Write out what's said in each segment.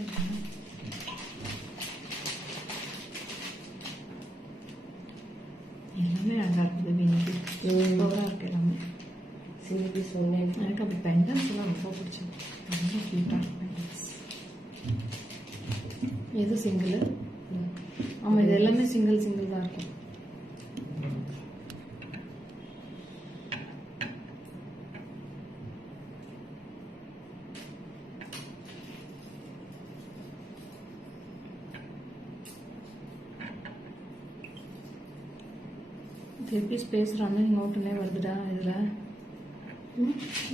எல்லாமே நல்லா இருக்குது இன்னைக்கு சூப்பராக இருக்கு எல்லாமே. சிலிபி சொன்னேன் எனக்கு அப்படி பெண்டன்ஸ் எல்லாம் ரொம்ப பிடிச்சது. ரொம்ப க்யூட்டாக பெண்டன்ஸ். எது சிங்கிள்? ஆமாம், இது எல்லாமே சிங்கிள் சிங்கிள் தான் இருக்கும். திருப்பி ஸ்பேஸ் ரன்னிங் அவுட்னே வருதுடா.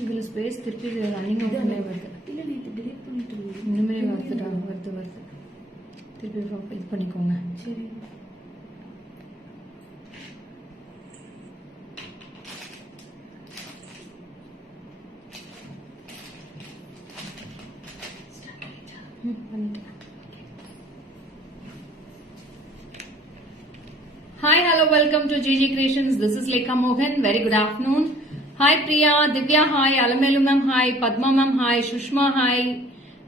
இதில் ஸ்பேஸ் திருப்பி ரன்னிங் அவுட்னே வருது. இல்லை நீ டிலீட் பண்ணிட்டு இன்னுமே வருதுடா. வருது திருப்பி இது பண்ணிக்கோங்க. சரி. பண்ணிட்டேன். Hi, hello, welcome to GG Creations. This is Lekha Mohan. Very good afternoon. Hi Priya, Divya, hi, Alamelu ma'am, hi, Padma ma'am, hi, Shushma, hi,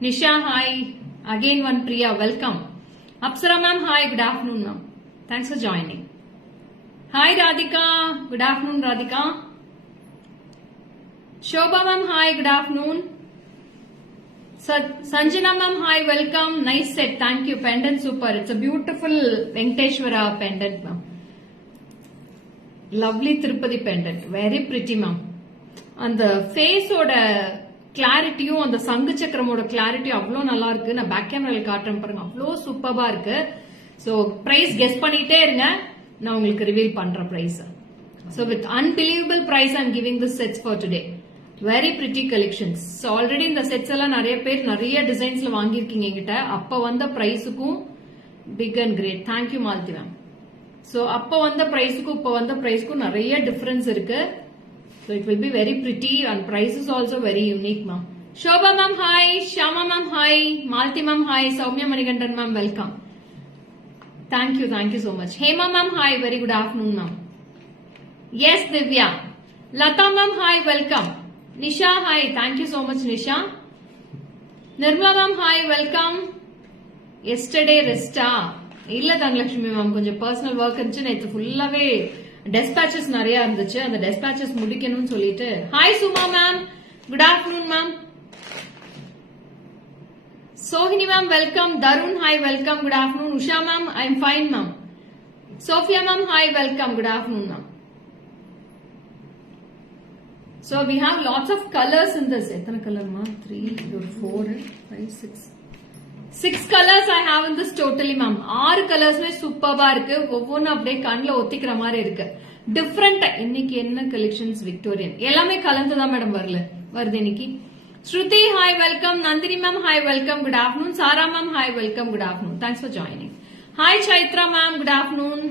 Nisha, hi. Again one Priya, welcome. Apsara ma'am, hi, good afternoon ma'am. Thanks for joining. Hi Radhika, good afternoon Radhika. Shobha ma'am, hi, good afternoon. Sanjana ma'am, hi, welcome. Nice set, thank you. Pendant super. It's a beautiful Venkateshwara pendant ma'am. Lovely Tirupati pendant. Very pretty ma'am. And the face oda கிளாரிட்டியும் அந்த சங்கு சக்கரமோட கிளாரிட்டியும் அவ்வளோ நல்லா இருக்கு. நான் back கேமராவில் காட்டுறேன் பாருங்க, அவ்வளோ சூப்பரா இருக்கு. ஸோ பிரைஸ் கெஸ் பண்ணிட்டே இருங்க, நான் உங்களுக்கு ரிவீல் பண்றேன் price. So with unbelievable price I'm giving this sets for today. Very pretty collections. So already இந்த செட்ஸ் எல்லாம் நிறைய பேர் நிறைய டிசைன்ஸ்ல வாங்கியிருக்கீங்க என்கிட்ட. அப்ப வந்த பிரைஸுக்கும் big and great. Thank you Malathi ma'am. So அப்ப வந்த பிரைஸுக்கும் இப்ப வந்த பிரைஸுக்கும் நிறைய டிஃபரன்ஸ் இருக்கு. So it will be very pretty and price is also very unique ma'am. Shobha ma'am hi, Shama ma'am hi, Malti ma'am hi, Soumya Manigandan ma'am welcome. Thank you so much. Hema ma'am hi, very good afternoon ma'am. Yes Divya. Lata ma'am hi, welcome. Nisha hi, thank you so much Nisha. Nirmala ma'am hi, welcome. Yesterday resta. இல்ல Dhanalakshmi ma'am, கொஞ்சம் personal work இருந்துச்சு. நேற்று ஃபுல்லாவே டெஸ்பேச்சஸ் நிறைய இருந்துச்சு. அந்த dispatches முடிக்கணும்னு சொல்லிட்டு. Hi Suma ma'am, good afternoon ma'am. Sohini ma'am welcome. Tarun hi, welcome, good afternoon. Usha ma'am I am fine ma'am. Sophia ma'am hi, welcome, good afternoon ma'am. So we have lots of colors in this. எத்தனை colour மா? 3 4 5 6 colors I have in this totally ma'am. 6 கலர்ஸ்மே சூப்பரா இருக்கு. ஒவ்வொன்றும் அப்படியே கண்ணில் ஒத்திக்கிற மாதிரி இருக்கு. டிஃப்ரெண்டா. இன்னைக்கு என்ன கலெக்ஷன்ஸ்? விக்டோரியன் எல்லாமே கலந்துதான் மேடம் வருது இன்னைக்கு. Shruti hi, welcome. Nandini ma'am hi, welcome, good afternoon. Sara ma'am hi, welcome, good afternoon. Thanks for joining. Hi Chaitra ma'am, good afternoon.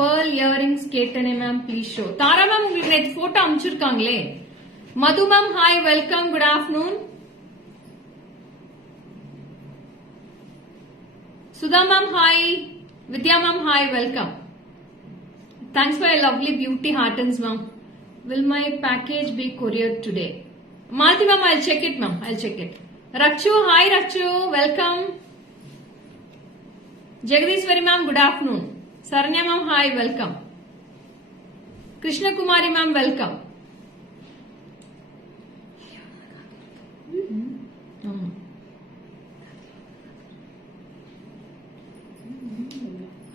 Pearl earrings கேட்டனே ma'am, please show. Tara ma'am உங்களுக்கு நேற்று போட்டோ அனுப்பிச்சிருக்காங்களே. Madhu ma'am hi, welcome, good afternoon. Sudha ma'am hi, Vidya ma'am hi, welcome. Thanks for your lovely beauty heartens ma'am. Will my package be couriered today? Malti ma'am, I'll check it ma'am, I'll check it. Rakshu hi, Rakshu, welcome. Jagadishwari ma'am, good afternoon. Saranya ma'am hi, welcome. Krishna Kumari ma'am, welcome.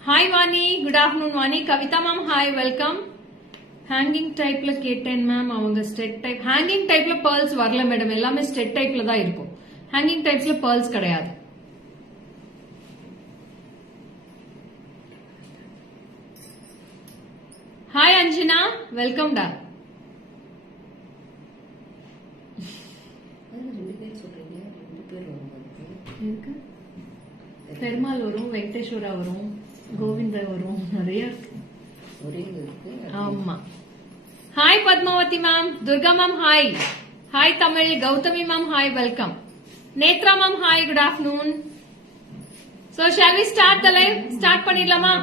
Hi Vani, good afternoon Vani. Kavita ma'am hi, welcome. Hanging type la கேட்டேன் ma'am. அவங்க stud type. Hanging டைப்ல pearls வரல madam. எல்லாமே stud டைப்ல தான் இருக்கும். Hanging டைப்ஸ்ல pearls கிடையாது. Hi Anjana, welcome டா. பெருமாள் வரும், வெங்கடேஸ்வரா வரும், கோவிந்தா வரும், நிறைய இருக்கு. ஆமா. Hi Padmavathi ma'am, Durga ma'am hi, hi Tamil, Gautami ma'am hi, welcome. Netra ma'am hi, good afternoon. So shall we start the live? Start பண்ணிடலாமா?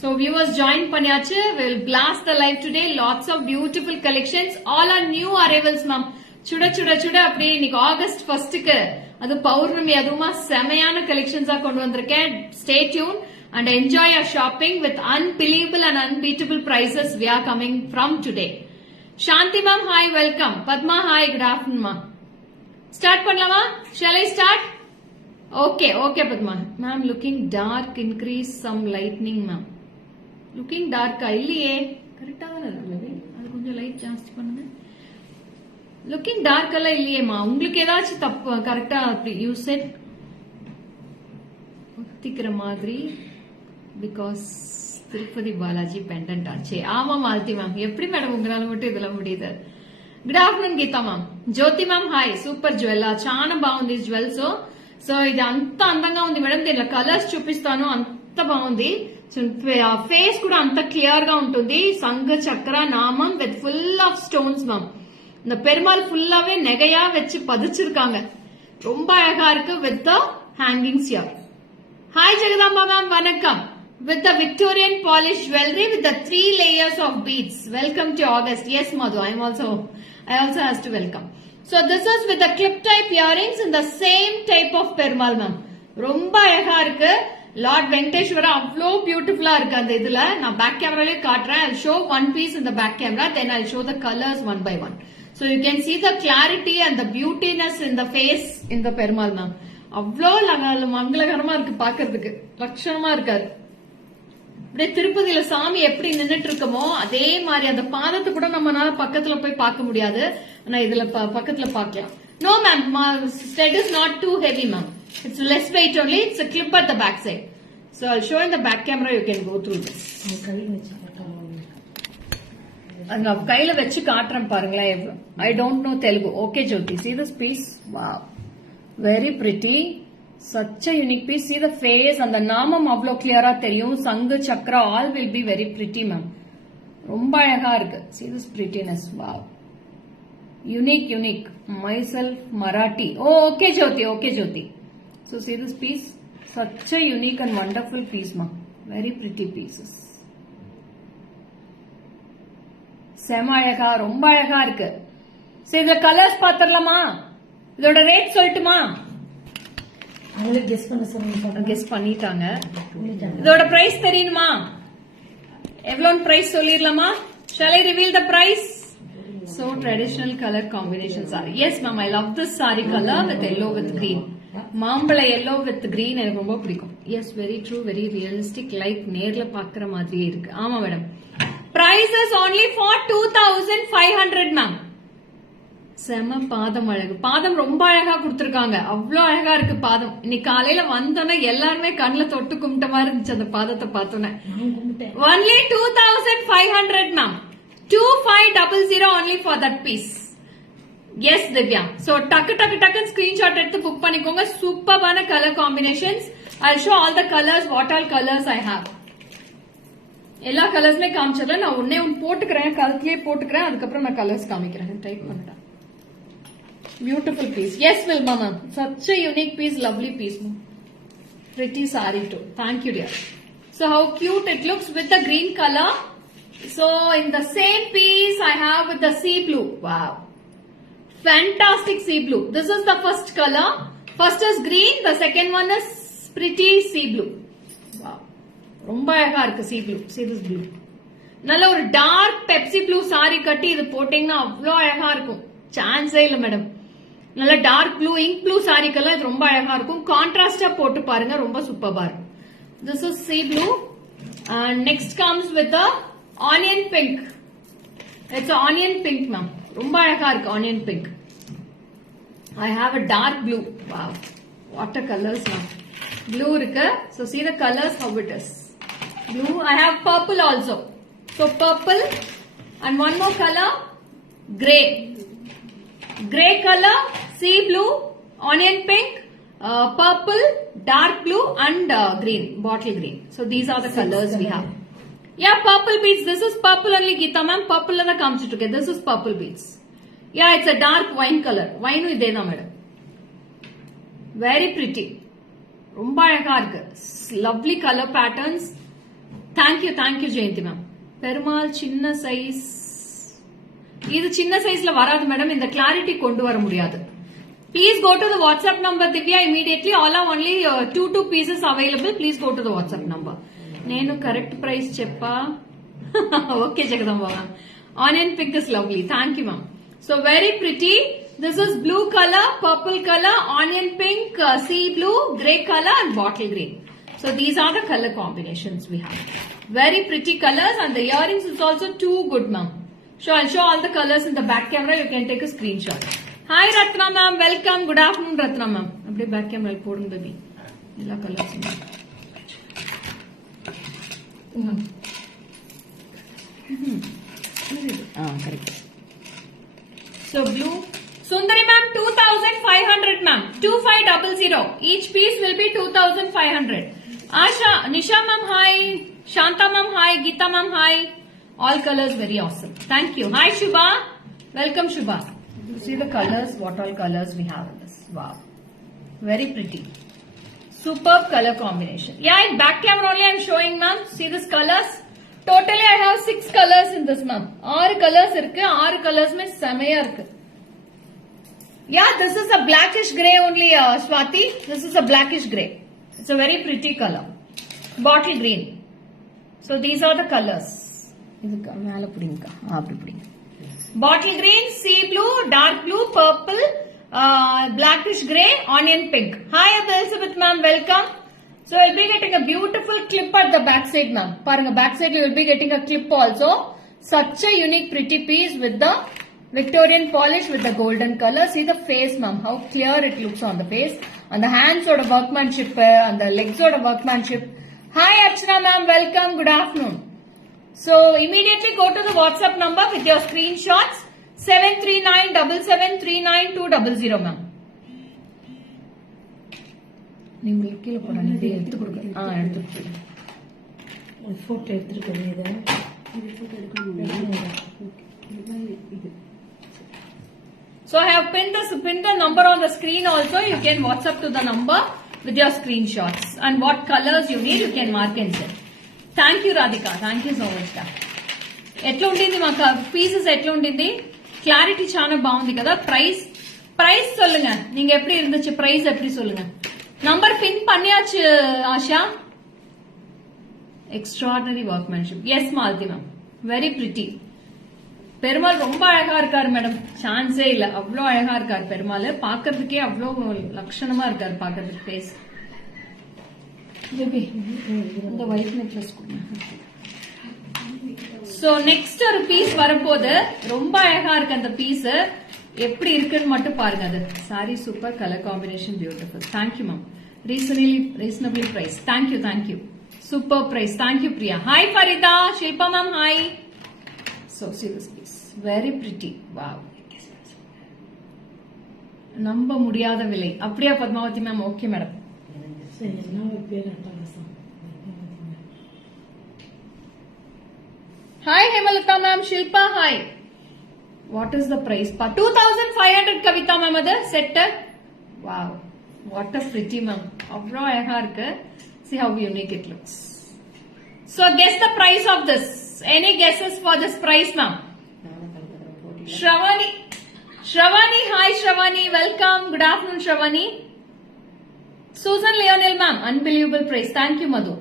So viewers join பண்ணியாச்சு. We'll blast the live today. Lots of beautiful collections. All are new arrivals ma'am. சுட சுட சுட அப்படியே இன்னைக்கு August 1க்கு அது பௌர்ணமி அதுவுமா செமையான கலெக்ஷன்ஸா கொண்டு வந்திருக்கேன். Stay tune and enjoy your shopping with unbelievable and unbeatable prices we are coming from today. Shanti ma'am, hi, welcome. Padma, hi, good afternoon ma'am. Start பண்ணலாமா? Shall I start? Okay, okay Padma. Ma'am, looking dark, increase some lightning ma'am. Looking dark இல்லையே, கரெக்டா தான இருக்கு. அது கொஞ்சம் light ஜாஸ்தி பண்ணுங்க. Looking dark எல்லாம் இல்லையேமா, உங்களுக்கு ஏதாச்சும் தப்பு கரெக்டா you said ஒத்திக்கிற மாதிரி பிகாஸ் திருப்பதி பாலாஜி பெண்டன்ட் ஆச்சு. ஆமா மாலதி மேம், எப்படி மேடம் உங்களால மட்டும் இதுல முடியுது? Good afternoon Geetha ma'am. Jyothi ma'am hi, super jewel, చాలా బాగుంది జ్యువెల్స్. సో ఇది అంత అందంగా ఉంది మేడం, దీనిలో కలర్స్ చూపిస్తాను, అంత బాగుంది. ఫేస్ కూడా అంత క్లియర్ గా ఉంటుంది. సంఘ చక్ర నామం with full of stones ma'am. இந்த பெருமாள் ஃபுல்லாவே நெகையா வச்சு பதிச்சிருக்காங்க, ரொம்ப அழகா இருக்கு. With the hangings here. Hi Jagadamba ma'am, வணக்கம். With the Victorian polished jewelry with the 3 layers of beads. Welcome to August. Yes, Madhu, I also has to welcome. So this is with the clip type earrings in the same type of Perumal ma'am. ரொம்ப அழகா இருக்கு. Lord Venkateswara அவ்வளோ பியூட்டிஃபுல்லா இருக்கு அந்த இதுல. நான் back கேமராலே காட்டுறேன். I'll show one piece in the back camera, then I'll show the colors one by one. So you can see the clarity and the beautiness in the face in the Perumal ma'am. அவ்வளோ மங்களகரமா இருக்கு பாக்குறதுக்கு, லட்சணமா இருக்காரு. அப்படியே திருப்பதியில சாமி எப்படி நின்னுட்டு இருக்கமோ அதே மாதிரி அந்த பாதத்தை கூட நம்மளால பக்கத்துல போய் பார்க்க முடியாது, ஆனா இதுல பக்கத்துல பார்க்கலாம். No ma'am, stud is not too heavy ma'am, it's less weight only, it's a clip at the back side. So I'll show in the back camera, you can go through this. அது கையில வச்சு காட்டுறேன் பாருங்களேன். I don't know Telugu. Okay Jyoti, see this piece? Wow, very pretty. Such a unique piece. See the face and the நாமம் அவ்வளோ கிளியரா தெரியும். சங்கு சக்கரா all will be very pretty ma'am. ரொம்ப அழகா இருக்கு. See this prettiness. Wow. Unique. Myself Marathi. Oh, okay Jyoti, okay Jyoti. So see this piece. Such a unique and wonderful piece ma'am. Very pretty pieces. செம அழகா, ரொம்ப அழகா இருக்கு. சரி, இந்த கலர்ஸ் பாத்திரலாமா? இதோட ரேட் சொல்லட்டுமா? கெஸ் பண்ணிட்டாங்க. இதோட பிரைஸ் தெரியுமா? எவ்வளவு பிரைஸ் சொல்லிடலாமா? Shall I reveal the price? So traditional color combination saree. Yes ma'am, I love this saree color with yellow with green. மாம்பழ yellow with green எனக்கு ரொம்ப பிடிக்கும். Yes, very true, very realistic, like நேர்ல பாக்குற மாதிரியே இருக்கு. ஆமா madam. Price is only for 2500 ma'am. செம பாதம் அழகு. பாதம் ரொம்ப அழகா கொடுத்திருக்காங்க, அவ்வளவு அழகா இருக்கு பாதம். இன்னைக்கு காலையில வந்தோன்னே எல்லாருமே கண்ணுல தொட்டு கும்பிட்ட மாதிரி இருந்துச்சு அந்த பாதத்தை பார்த்தோன்னே. only 2500 ma'am. 2500 only for that piece. Yes Divya. So டக்கு ஸ்கிரீன்ஷாட் எடுத்து புக் பண்ணிக்கோங்க. சூப்பரான colour combinations. I'll show all the colors, what all colors I have. எல்லா கலர்ஸ்மே காமிச்சல, நான் ஒன்னே ஒன்னு போட்டுக்கிறேன், கழுத்திலே போட்டுக்கிறேன், அதுக்கப்புறம் நான் கலர்ஸ் காமிக்கிறேன். டைப் பண்ணிட்டேன். Beautiful piece. Yes, Vilma ma'am. Such a unique piece, lovely piece ma'am. Pretty saree too. Thank you dear. So how cute it looks with the green color. So in the same piece I have with the sea blue. Wow. Fantastic sea blue. This is the first color. First is green, the second one is pretty sea blue. Wow. ரொம்ப அழகா இருக்கு sea blue. See this blue. நல்ல ஒரு dark Pepsi blue saree கட்டி இது போட்டீங்கன்னா அவ்வளோ அழகா இருக்கும். சான்ஸே இல்ல மேடம். நல்ல டார்க் ப்ளூ, இங்க் ப்ளூ சாரிக்கெல்லாம் இது ரொம்ப அழகா இருக்கும். கான்ட்ராஸ்டா போட்டு பாருங்க, ரொம்ப சூப்பரா இருக்கும். This is sea blue and next comes with a onion pink. It's a onion pink ma'am. ரொம்ப அழகா இருக்கு onion pink. I have a dark blue. Wow, what a colors ma'am. Blue இருக்கு. So see the colors how it is. Blue. I have purple also. So purple and one more color, grey. Grey color, sea blue, onion pink, purple, dark blue and green, bottle green. So these are the colors we have. Yeah, purple beads. This is purple only Geeta ma'am. Purple and the comes together. This is purple beads. Yeah, it's a dark wine color. Wine with dena madam. Very pretty. ரொம்ப அழகா இருக்கு. Lovely color patterns. Thank you Jayanti ma'am. Perumal சின்ன size. இது சின்ன சைஸ்ல வராது madam, இந்த clarity கொண்டு வர முடியாது. Please go to the WhatsApp number, Divya, immediately. All are only two pieces available. Please go to the WhatsApp number. Nenu correct price cheppa. Okay, Jagadamba ma'am. Onion pink is lovely. Thank you, ma'am. So very pretty. This is blue color, purple color, onion pink, sea blue, grey color and bottle green. So these are the color combinations we have. Very pretty colors and the earrings is also too good, ma'am. So I'll show all the colors in the back camera. You can take a screenshot. Hi Ratna ma'am, welcome. Good afternoon Ratna ma'am. Abdi back camera podunga baby. Ella colors. correct. So blue. Sundari ma'am, 2500 ma'am. 2500. Each piece will be 2500. Asha, Nisha ma'am, hi. Shanta ma'am, hi. Geeta ma'am, hi. All colors very awesome. Thank you. Hi Shubha. Welcome Shubha. See the colors, what all colors we have in this. Wow. Very pretty. Superb color combination. Yeah, in back camera only I am showing ma'am. See this colors. Totally I have 6 colors in this ma'am. 6 colors irukku. 6 colors mein samaya irukku. Yeah, this is a blackish grey only, Swati. This is a blackish grey. It's a very pretty color. Bottle green. So these are the colors. இதுக்கு மேல புடிங்க அப்படி புடிங்க Bottle green, sea blue, dark blue, purple, blackish grey, onion pink. Hi Elizabeth ma'am, welcome. So you'll be getting a beautiful clip at the back side ma'am. Paranga back side you will be getting a clip also. Such a unique pretty piece with the Victorian polish with the golden color. See the face ma'am, how clear it looks on the face. And the hands sort of workmanship and the legs sort of workmanship. Hi Archana ma'am, welcome, good afternoon. So immediately go to the WhatsApp number with your screenshots 73977392200 ma'am. நீங்க கீழ போறானே இதை எடுத்து கொடுங்க எடுத்து கொடுங்க ஒரு photo எடுத்துக்கோங்க இத இது போட்டோ எடுக்கணும் இது So I have pinned the number on the screen also. You can WhatsApp to the number with your screenshots and what colors you need you can mark and send. Thank you Radhika. Thank you so much. ఎట్లా ఉంటుంది మాకు pieces ఎట్లా ఉంటుంది clarity చాలా బాగుంది కదా price சொல்லுங்க நீங்க எப்படி இருந்துச்சு பிரைஸ் எப்படி சொல்லுங்க நம்பர் பின் பண்ணியாச்சு Asha extraordinary workmanship yes Malathi ma'am very pretty Perumal ரொம்ப அழகா இருக்காரு மேடம் சான்ஸே இல்ல அவ்வளோ அழகா இருக்காரு பெருமாள் பாக்குறதுக்கே அவ்வளோ லட்சணமா இருக்காரு பாக்குறதுக்கு ஃபேஸ் இந்த ஒயிட் நெக்லஸ் சோ நெக்ஸ்ட் ஒரு பீஸ் வரப்போது ரொம்ப அழகா இருக்கு அந்த பீஸ் எப்படி இருக்குன்னு மட்டும் பாருங்க அது sari super colour combination beautiful thank you ma'am reasonably price thank you super price thank you Priya hi Farida Shilpa ma'am hi so see this piece very pretty wow நம்ப முடியாத விலை அப்படியே Padmavathi ma'am okay madam Hi Hemalata ma'am, Shilpa hi. What is the price? 2500 Kavita ma'am other set. Wow, what a pretty ma'am. Avlo ahaga irukku. See how unique it looks. So guess the price of this. Any guesses for this price ma'am? Shravani, hi Shravani, welcome. Good afternoon Shravani. Susan Leonel ma'am, unbelievable price. Thank you Madhu.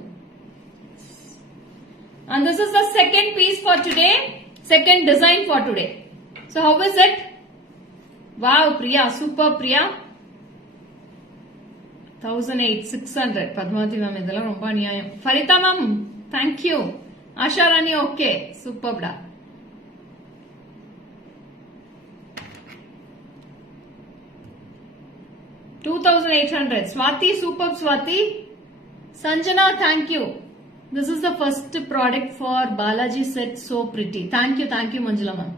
And this is the second piece for today, second design for today. So how is it? Wow, Priya, super Priya. 1,800, Padmavati ma'am, idella romba aniyayam. Farita ma'am, thank you. Asha Rani, okay, superb da. $2,800. Swati, superb Swati. Sanjana, thank you. This is the first product for Balaji set, so pretty. Thank you Manjula ma'am.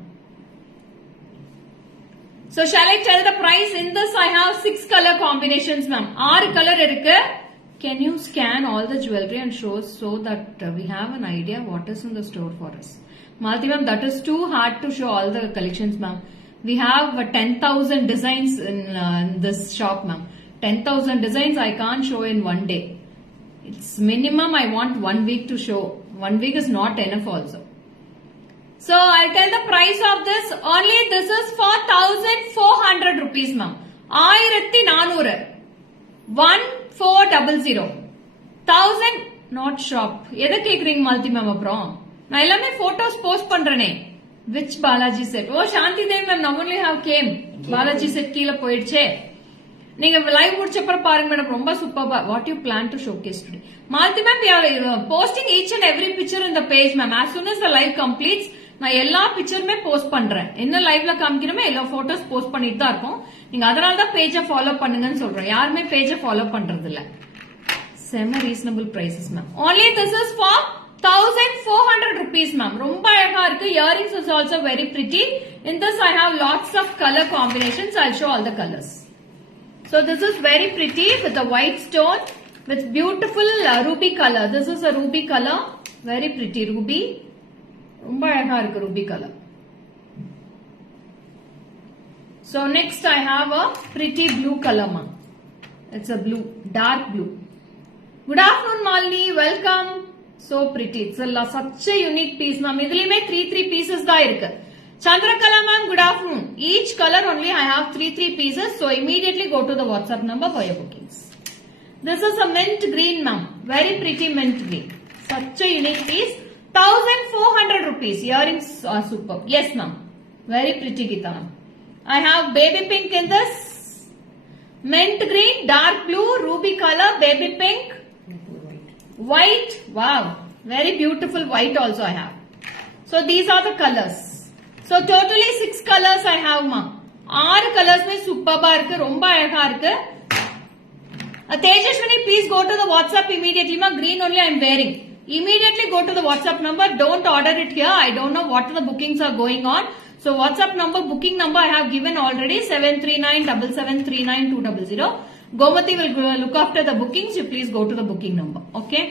So shall I tell the price? In this I have 6 color combinations ma'am. 6 color irukku. Can you scan all the jewelry and show so that we have an idea what is in the store for us? Malati ma'am, that is too hard to show all the collections ma'am. We have 10,000 designs in this shop ma'am. 10,000 designs I can't show in one day. It's minimum I want 1 week to show. 1 week is not enough also. So I'll tell the price of this. Only this is for 1,400 rupees ma'am. 1400 1400 1000 not shop. எதை கேக்குறீங்க Malathi ma'am? அப்புறம் நான் எல்லாமே photos post பண்றேனே. Which Balaji set? Oh Shanti Devi ma'am, நான் only have came. Balaji set கீழே போயிடுச்சே. நீங்க லைவ் முடிச்சப்பறம் பாருங்க மேடம், ரொம்ப சூப்பர்பா. What you plan to showcase today? Malathi ma'am, we are posting each and every picture in the page ma'am. as soon as the live completes நான் எல்லா பிக்சருமே போஸ்ட் பண்றேன். என்ன லைவ்ல காமிக்கிறோமே எல்லா போட்டோஸ் போஸ்ட் பண்ணிட்டு தான் இருக்கோம். நீங்க அதனால தான் பேஜை ஃபாலோ பண்ணுங்கன்னு சொல்றேன். யாருமே பேஜை ஃபாலோ பண்றது இல்ல. செம reasonable prices ma'am. only this is for 1400 rupees ma'am. ரொம்ப அழகா இருக்கு. Earrings is also very pretty. in this I have lots of color combinations. I'll show all the colors. So this is very pretty with a white stone with beautiful ruby color. This is a ruby color. Very pretty ruby. ரொம்ப அழகா இருக்கு ruby color. So next I have a pretty blue color ma. It's a blue, dark blue. Good afternoon Malini, welcome. So pretty. It's such a unique piece ma'am. இதுலயுமே 3 pieces தான் இருக்கு. Chandrakala ma'am, good afternoon. Each color only I have 3 pieces. So immediately go to the WhatsApp number for your bookings. This is a mint green ma'am. Very pretty mint green. Such a unique piece. 1400 rupees. Earrings are superb. Yes ma'am. Very pretty Geeta ma'am. I have baby pink in this. Mint green, dark blue, ruby color, baby pink. White. Wow. Very beautiful white also I have. So these are the colors. So totally 6 colors I have ma. 6 colors mein superba irukku, romba azhaga irukku. Tejaswini, please go to the WhatsApp immediately ma. Green only I am wearing. Immediately go to the WhatsApp number. Don't order it here. I don't know what the bookings are going on. So WhatsApp number, booking number I have given already, 7397739 Gomati will look after the bookings. You please go to the booking number. Okay.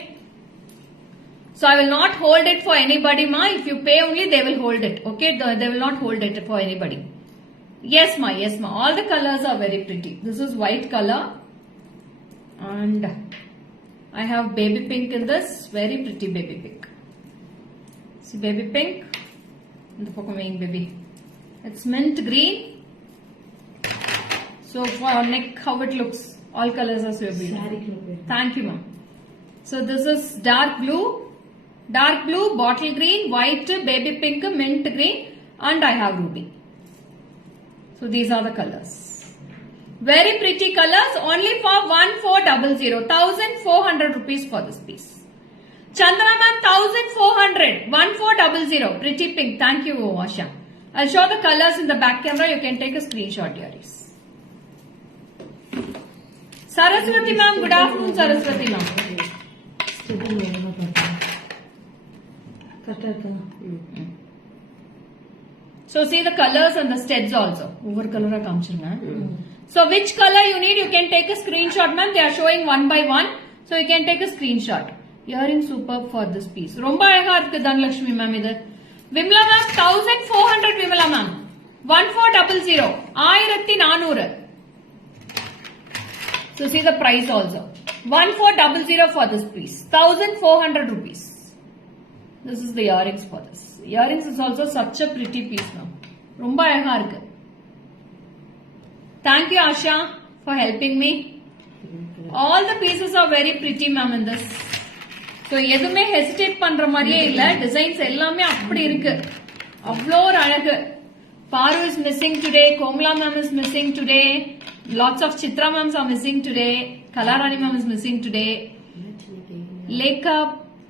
So I will not hold it for anybody ma. If you pay only, they will hold it. Okay. They will not hold it for anybody. Yes ma. Yes ma. All the colors are very pretty. This is white color. And I have baby pink in this. Very pretty baby pink. See baby pink. The Pokemon baby. It's mint green. So for neck, how it looks. All colors are so beautiful. Thank you, ma'am. So this is dark blue, bottle green, white, baby pink, mint green, and I have ruby. So these are the colors. Very pretty colors. Only for 1400. 1400 rupees for this piece. Chandra ma'am, 1400. 1400. Pretty pink. Thank you, Asha. I'll show the colors in the back camera. You can take a screenshot, dearies. Saraswati ma'am, good afternoon, Saraswati ma'am. So see the colors and the studs also. Over color kamchunga. So which color you need, you can take a screenshot ma'am. They are showing one by one. So you can take a screenshot. Earring superb for this piece. Romba azhaga irukku Dhanlakshmi ma'am idu. Vimla ma'am, 1400 Vimla ma'am. 1400. 1400. So see the price also. 1400 for this piece. 1400 rupees. This is the earrings for this. Earrings is also such a pretty piece now. Romba azhaga irukku. Thank you Asha for helping me. All the pieces are very pretty ma'am in this. So எதுமே hesitate பண்ற மாதிரியே இல்ல. Designs எல்லாமே அப்படி இருக்கு. அவ்வளோ ஒரு அழகு. Paru is missing today. Komla ma'am is missing today. Lots of Chitra ma'ams are missing today. Kalarani ma'am is missing today. Lekha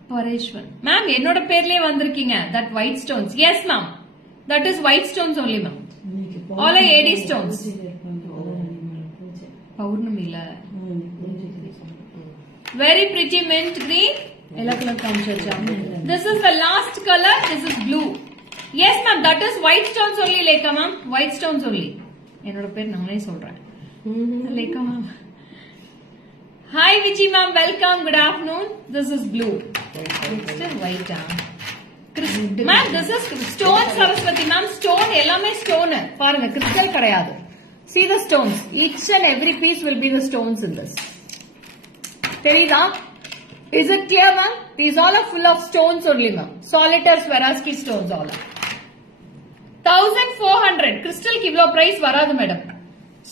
Pareshwan. Ma'am, என்னோட பேர்லயே வந்திருக்கீங்க. That white stones. Yes ma'am. That is white stones only ma'am. All are AD stones. Paurnamila. Very pretty mint green. This is the last color. This is blue. Yes ma'am, that is white stones only Lekha ma'am. White stones only. என்னோட பேர் நானே சொல்றேன். Lekha ma'am. Hi Viji ma'am, welcome. Good afternoon. This is blue. Next white. Ma'am, this is stone Saraswati ma'am. Stone எல்லாமே stone. பாருங்க crystal கிடையாது. See the stones. Each and every piece will be the stones in this. தெரியுதா? Is it clear ma'am? These all are full of stones only ma'am. Solitaire Swarovski stones all are. 1400. Crystal ki ivlo price varadu madam.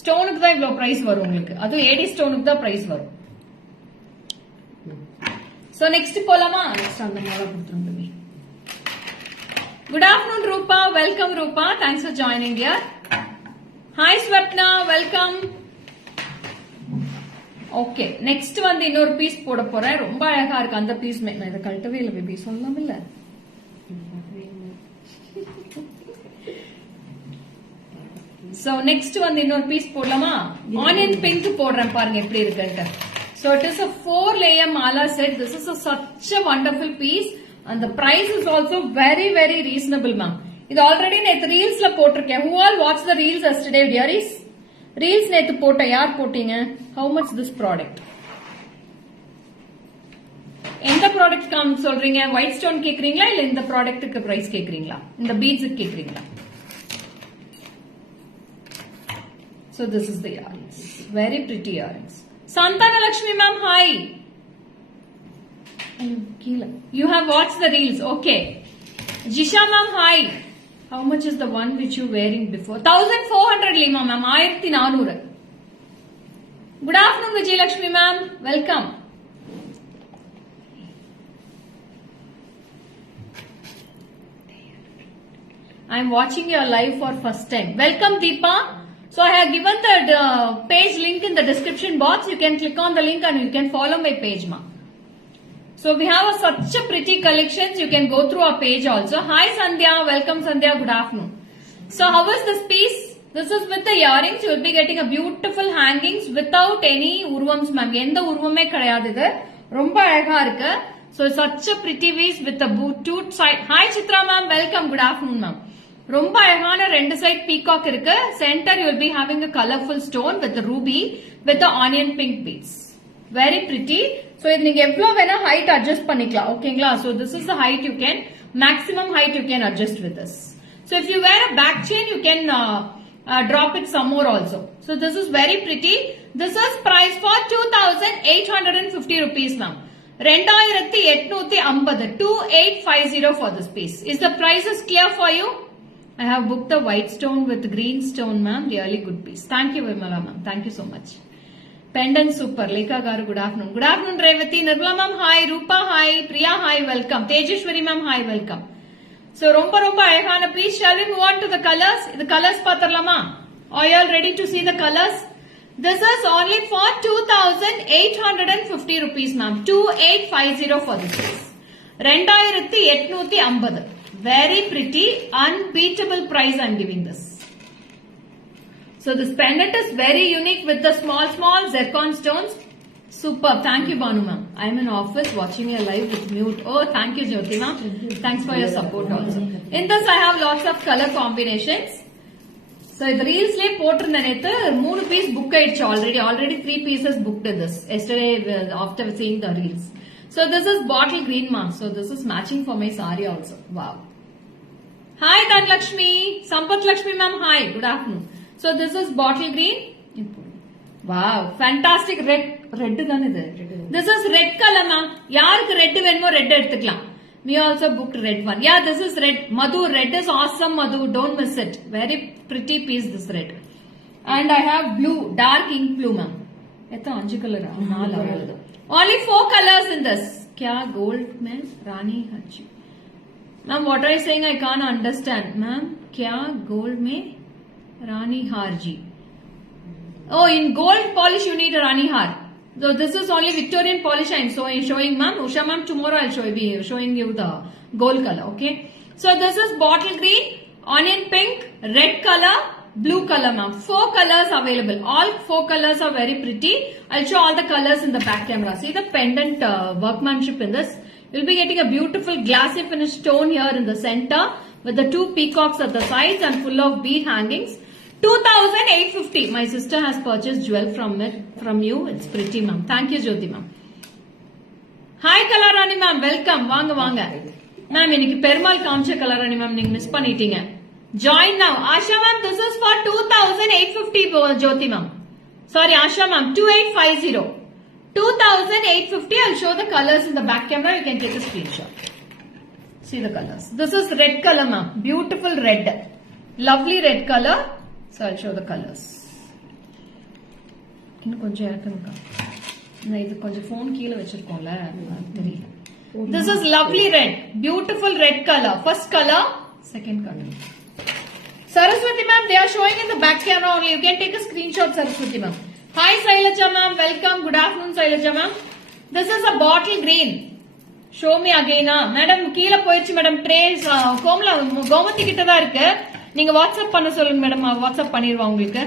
ஸ்டோனுக்கு தான் இவ்வளவு price வரும் உங்களுக்கு. அதுவும் ஏடி ஸ்டோனுக்கு தான் price வரும். So next போலாமா? Next அந்த மாலை கொடுத்துருங்க. குட் ஆஃப்டர்நூன் ரூபா. வெல்கம் ரூபா. Thanks for joining dear. Hi Swapna, welcome. Okay, next வந்து இன்னொரு பீஸ் போட போறேன். ரொம்ப அழகா இருக்கு அந்த பீஸ். நான் இதை கழட்டவே இல்லை பேபி, சொல்லலாம் இல்ல. சோ நெக்ஸ்ட் வந்து இன்னொரு பீஸ் போடலாமா? ஆனியன் பிங்க் போடுறேன் பாருங்க எப்படி இருக்குன்ட்டு. So it is a 4-layer mala set. This is such a wonderful piece and the price is also very very reasonable ma'am. இது already நேத்து reelsல போட்டிருக்கேன். Who all watched the reels yesterday dearies? Reels நேத்து போட்ட யார் போட்டீங்க? How much this product? எந்த product com சொல்றீங்க? White stone கேக்குறீங்களா இல்ல இந்த ப்ராடக்ட்டுக்கு பிரைஸ் கேக்குறீங்களா? இந்த பீட்ஸ்க்கு கேக்குறீங்களா? So this is the earrings. Very pretty earrings. Santana Lakshmi ma'am, hi. You have watched the reels, okay. Jisha ma'am, hi. How much is the one which you wearing before? 1400 lima ma'am, 1400. Good afternoon Vijay Lakshmi ma'am, welcome. I am watching your live for first time. Welcome Deepa. So I have given the page link in the description box. You can click on the link and you can follow my page ma. So we have such a pretty collections. You can go through our page also. Hi Sandhya, welcome Sandhya, good afternoon. So how is this piece? This is with the earrings. You will be getting a beautiful hangings without any urvams ma'am. எந்த உருவமே கிடையாது இது. ரொம்ப அழகா இருக்கு. So such a pretty piece with the boot side. Hi Chitra ma'am, welcome, good afternoon ma'am. ரொம்ப அழகான ரெண்டு சைட் பீகாக் இருக்கு. Centre you will be having a colorful stone with the ruby with the onion pink beads. Very pretty. So இது நீங்க எவ்வளவு வேணா height adjust பண்ணிக்கலாம். ஓகேங்களா? So this is the height you can, maximum height you can adjust with this. So if you wear a back chain you can drop it some more also. So this is very pretty. This is price for 2850 rupees ma'am. 2850, 2850 for this piece. Is the price is clear for you? I have booked the white stone with green stone ma'am. Really good piece. Thank you Vimala ma'am. Thank you so much. Pendant super. Lekha garu, good afternoon. Good afternoon Revati. Nirmala ma'am, hi. Rupa, hi. Priya, hi. Welcome. Tejeshwari ma'am, hi. Welcome. So romba ayagana piece. Shall we move on to the colors? The colors patarlama. Are you all ready to see the colors? This is only for 2850 rupees ma'am. 2850 for this piece. 2850. Very pretty, unbeatable price I am giving this. So this pendant is very unique with the small zircon stones. Superb. Thank you Banu ma'am. I am in office watching your live with mute. Oh, thank you Jyoti ma'am. Thanks for your support also. In this I have lots of color combinations. So the reels le potirna nethu 3 piece book aichu already 3 pieces booked in this yesterday after seeing the reels. So this is bottle green ma. So this is matching for my saree also. Wow. Hi Dhanlakshmi. Sampath Lakshmi ma'am, hi. Good afternoon. So this is bottle green. Wow. Fantastic red than idu. This is red color ma. Yarukku red venumo red eduthukalam. We also booked red one. Yeah, this is red. Madhu, red is awesome Madhu. Don't miss it. Very pretty piece this red. And I have blue, dark ink blue ma'am. Etha 5 color ah. Only 4 colors in this. Kya gold mein Rani Haji. Ma'am, what are you saying? I can't understand. Ma'am, kya gold mein Rani Harji. Oh, in gold polish you need a Rani Har. So this is only Victorian polish I am showing ma'am. Usha ma'am, tomorrow I'll be showing you the gold color. Okay. So this is bottle green, onion pink, red color, blue color ma'am. 4 colors available. All 4 colors are very pretty. I'll show all the colors in the back camera. See the pendant workmanship in this. You'll be getting a beautiful glassy finish stone here in the center with the 2 peacocks at the sides and full of bead hangings. 2850. My sister has purchased jewel from you. It's pretty ma'am. Thank you Jyoti ma'am. Hi Kalarani ma'am. Welcome. Vaanga. Ma'am, இன்னைக்கு பெருமாள் காமிச்ச கலராணி ma'am நீங்க miss பண்ணிட்டீங்க. Join now. Asha ma'am, this is for 2850 Jyoti ma'am. Sorry Asha ma'am, 2850. 2850. I'll show the colors in the back camera. You can take a screenshot. See the colors. This is red color ma'am. Beautiful red. Lovely red color. So I'll show the colors. இன்னும் கொஞ்சம் இறக்குங்கக்கா. நான் இது கொஞ்சம் phone கீழே வச்சிருக்கோம்ல, தெரியல. This is lovely red, beautiful red color. First color, second color. Saraswati ma'am, they are showing in the back camera only. You can take a screenshot, Saraswati ma'am. Hi Sailaja ma'am, welcome. Good afternoon Sailaja ma'am. This is a bottle green. Show me again. Madam கீழ போயிடுச்சு madam. Trace Komala Gomathi கிட்ட தான் இருக்கு. நீங்க WhatsApp பண்ண சொல்லுங்க madam, WhatsApp பண்ணிடுவா உங்களுக்கு.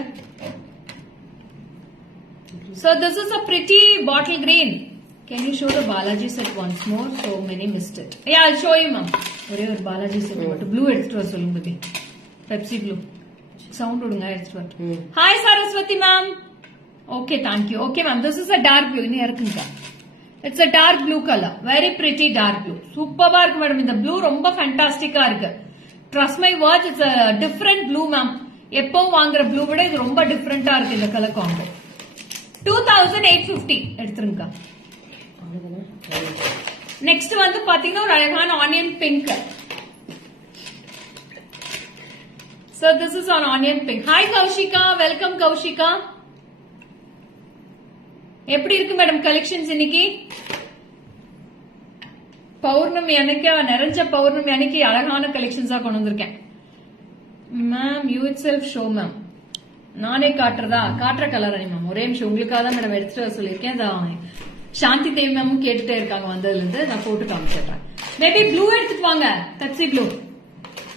So this is a pretty bottle green. Can you show the Balaji set once more? So many missed it. Yeah, I'll show you ma'am. ஒரே ஒரு Balaji set மட்டும் ப்ளூ எடுத்துட்டு வர சொல்லுங்க பத்தி. Pepsi blue. Sound விடுங்க எடுத்துட்டு வர. Hi Saraswati ma'am. Okay, thank you. Okay ma'am, this is a dark blue. இனி இறக்குங்க. It's a dark blue color. Very pretty dark blue. சூப்பரா இருக்கு மேடம். இந்த ப்ளூ ரொம்ப ஃபேண்டாஸ்டிக்கா இருக்கு. Trust my words, it's a different blue ma'am. எப்பவும் வாங்குற blue விட இது ரொம்ப டிஃபரெண்டா இருக்கு இந்த கலர் காம்போ. 2850 எடுத்துருங்க. நெக்ஸ்ட் வந்து பாத்தீங்கன்னா ஒரு அழகான onion pink. So this is on onion pink. Hi Kaushika, welcome Kaushika. எப்படி இருக்கு மேடம் கலெக்ஷன்ஸ் இன்னைக்கு? பௌர்ணமி அன்னைக்கு, நிறைஞ்ச பௌர்ணமி அன்னைக்கு அழகான கலெக்ஷன்ஸா கொண்டு வந்திருக்கேன். Ma'am you it self show ma'am. நானே காட்டுற கலர் அணி மேம். ஒரே நிமிஷம் உங்களுக்காக தான் மேடம் எடுத்துட்டு வர சொல்லியிருக்கேன். சாந்தி தேவி மேமும் கேட்டுட்டே இருக்காங்க வந்ததுல இருந்து. நான் போட்டு காமிச்சிடுறேன். மேபி ப்ளூ எடுத்துட்டு வாங்க. பெப்சி ப்ளூ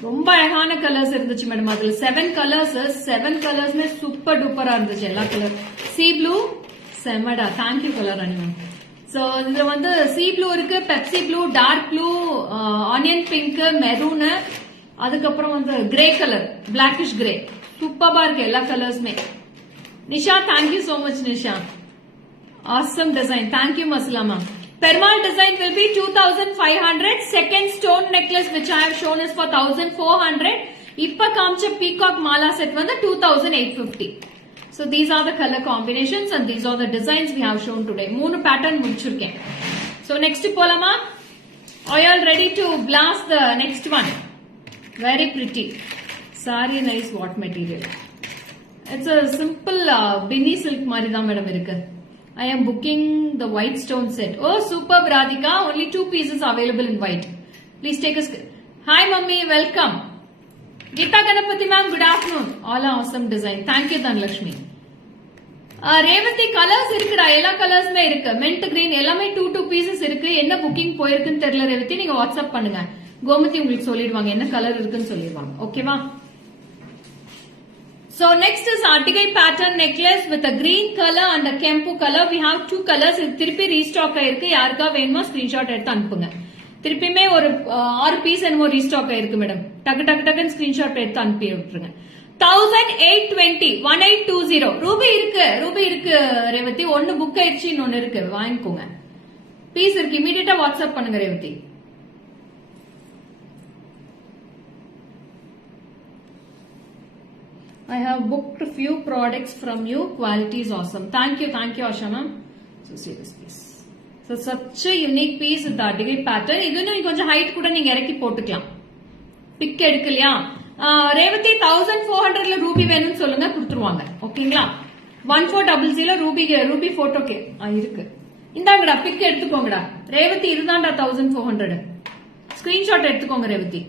ரொம்ப அழகான கலர்ஸ் இருந்துச்சு மேடம். அதுல 7 கலர்ஸ், 7 கலர்ஸ்மே சூப்பர் டூப்பரா இருந்துச்சு எல்லா கலர். சி ப்ளூ செமடா, தேங்க்யூ கலர் அணி மேம். சோ இதுல வந்து சி ப்ளூ இருக்கு, Pepsi blue, dark blue, onion pink, maroon, அதுக்கப்புறம் வந்து கிரே கலர், பிளாக்கிஷ் கிரே. சூப்பரா இருக்கு எல்லா கலர்ஸ்மே. Nisha, thank you so much Nisha. Awesome design. Thank you Masala ma'am. Perumal design will be 2500. Second stone necklace which I have shown is for 1400. இப்ப காமிச்ச peacock mala set வந்து 2850. So these are the color combinations and these are the designs we have shown today. 3 pattern முடிச்சிருக்கேன். So next போலாமா? Are you all ready to blast the next one? Very pretty. Saree nice what material? It's a simple bini silk மாதிரி தான் madam இருக்கு. I am booking the white stone set. Oh, superb Radhika. Only 2 pieces available in white. Please take a screen. Hi mummy, welcome. Geeta Ganapati ma'am, good afternoon. All awesome design. Thank you Dhanlakshmi. Revathi colors இருக்குடா, எல்லா கலர்ஸ்மே இருக்கு. Mint green எல்லாமே 2 pieces இருக்கு. என்ன booking போயிருக்குன்னு தெரியல ரேவதி, நீங்க WhatsApp பண்ணுங்க. கோமதி உங்களுக்கு சொல்லிடுவாங்க என்ன கலர் இருக்குன்னு சொல்லிடுவாங்க. ஓகேவா? So next is Artigai pattern necklace with a green color and a kempu color. We have 2 colors. இது திருப்பி ரீஸ்டாக் ஆயிருக்கு. யாருக்கா வேணுமோ ஸ்கிரீன்ஷாட் எடுத்து அனுப்புங்க. திருப்பியுமே ஒரு 6 பீஸ் என்னமோ ரீஸ்டாக் ஆயிருக்கு மேடம். டக்குன்னு ஸ்கிரீன்ஷாட் எடுத்து அனுப்பி விட்டுருங்க. 1820 1820 ரூபி இருக்கு ரேவதி. ஒன்னு புக் ஆயிடுச்சு, இன்னொன்னு இருக்கு, வாங்கிக்கோங்க. பீஸ் இருக்கு, இமீடியட்டா வாட்ஸ்அப் பண்ணுங்க Revathi. I have booked a few products from you. Quality is awesome. Thank you Asha ma'am. So see this piece. So such a unique piece with the Artigai pattern. இதுன்னு கொஞ்சம் height கூட நீங்க இறக்கி போட்டுக்கலாம். Big எடுக்கலையா? Revathi 1400ல Ruby வேணும்னு சொல்லுங்க, கொடுத்துருவாங்க. ஓகேங்களா? 1400 ரூபி போட்டோக்கு இருக்கு. இந்தாங்கடா பிக் எடுத்துக்கோங்கடா. ரேவதி இதுதான்டா 1400. ஸ்கிரீன்ஷாட் எடுத்துக்கோங்க ரேவதி.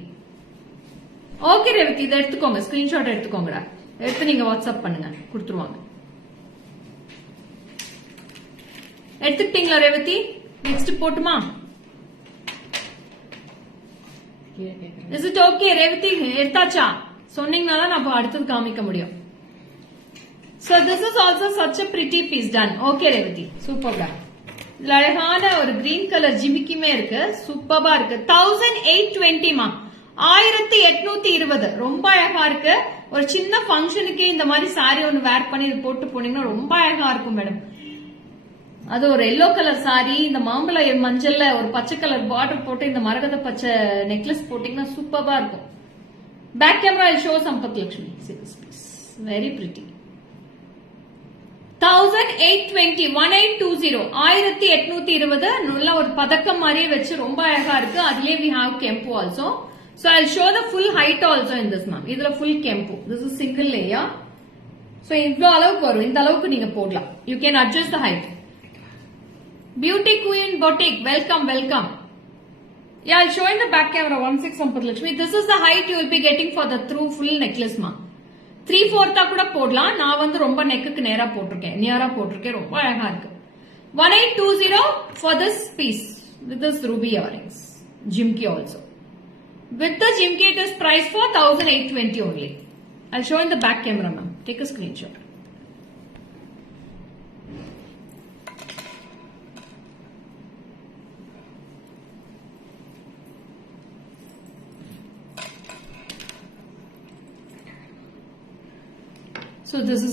ஓகே ரேவதி, இதை எடுத்துக்கோங்க, ஸ்கிரீன்ஷாட் எடுத்துக்கோங்கடா. எடுத்து நீங்க வாட்ஸ்அப் பண்ணுங்க, கொடுத்துருவாங்க. எடுத்துக்கிட்டீங்களா ரேவதி? நெக்ஸ்ட் போட்டுமா? Is it okay Revathi? எடுத்தாச்சா? சொன்னீங்கன்னா தான் நான் அடுத்தது காமிக்க முடியும். So this is also such a pretty piece done. Okay Revathi, சூப்பர்டா. இதுல அழகான ஒரு கிரீன் கலர் ஜிமிக்கிமே இருக்கு, சூப்பரா இருக்கு. 1820 மா, 1820. ரொம்ப அழகா இருக்கு. ஒரு சின்ன ஃபங்க்ஷனுக்கு இந்த மாதிரி சாரி ஒன்னு வேர் பண்ணி இது போட்டு போனீங்கன்னா ரொம்ப அழகா இருக்கும் மேடம். அது ஒரு எல்லோ கலர் சாரி, இந்த மாம்பழ மஞ்சள்ல ஒரு பச்சை கலர் பார்டர் போட்டு இந்த மரகத பச்சை நெக்லஸ் போட்டீங்கன்னா சூப்பரா இருக்கும். Back camera show Sampath Lakshmi. Very pretty. 1820 1820 1820. நல்ல ஒரு பதக்கம் மாதிரியே வச்சு ரொம்ப அழகா இருக்கு. அதுலயே we have kempu also. So I'll show the full height also in this ma'am. இதுல full kempu. This is single layer. So இவ்ளோ அளவுக்கு வரும். இந்த அளவுக்கு நீங்க போடலாம். You can adjust the height. Beauty queen boutique, welcome welcome. Yeah, I'll show in the back camera. 16 Sampath-Lakshmi. This is the height you will be getting for the through full necklace ma. 3/4 கூட போடலாம். நான் வந்து ரொம்ப நெக்குக்கு நேரா போட்டிருக்கேன், நியரா போட்டிருக்கேன். ரொம்ப அழகா இருக்கு. 1820 for this piece with this ruby earrings. Jimki also. With the Jimki it is priced for 1820 only. I'll show in the back camera ma'am. Take a screenshot. So this is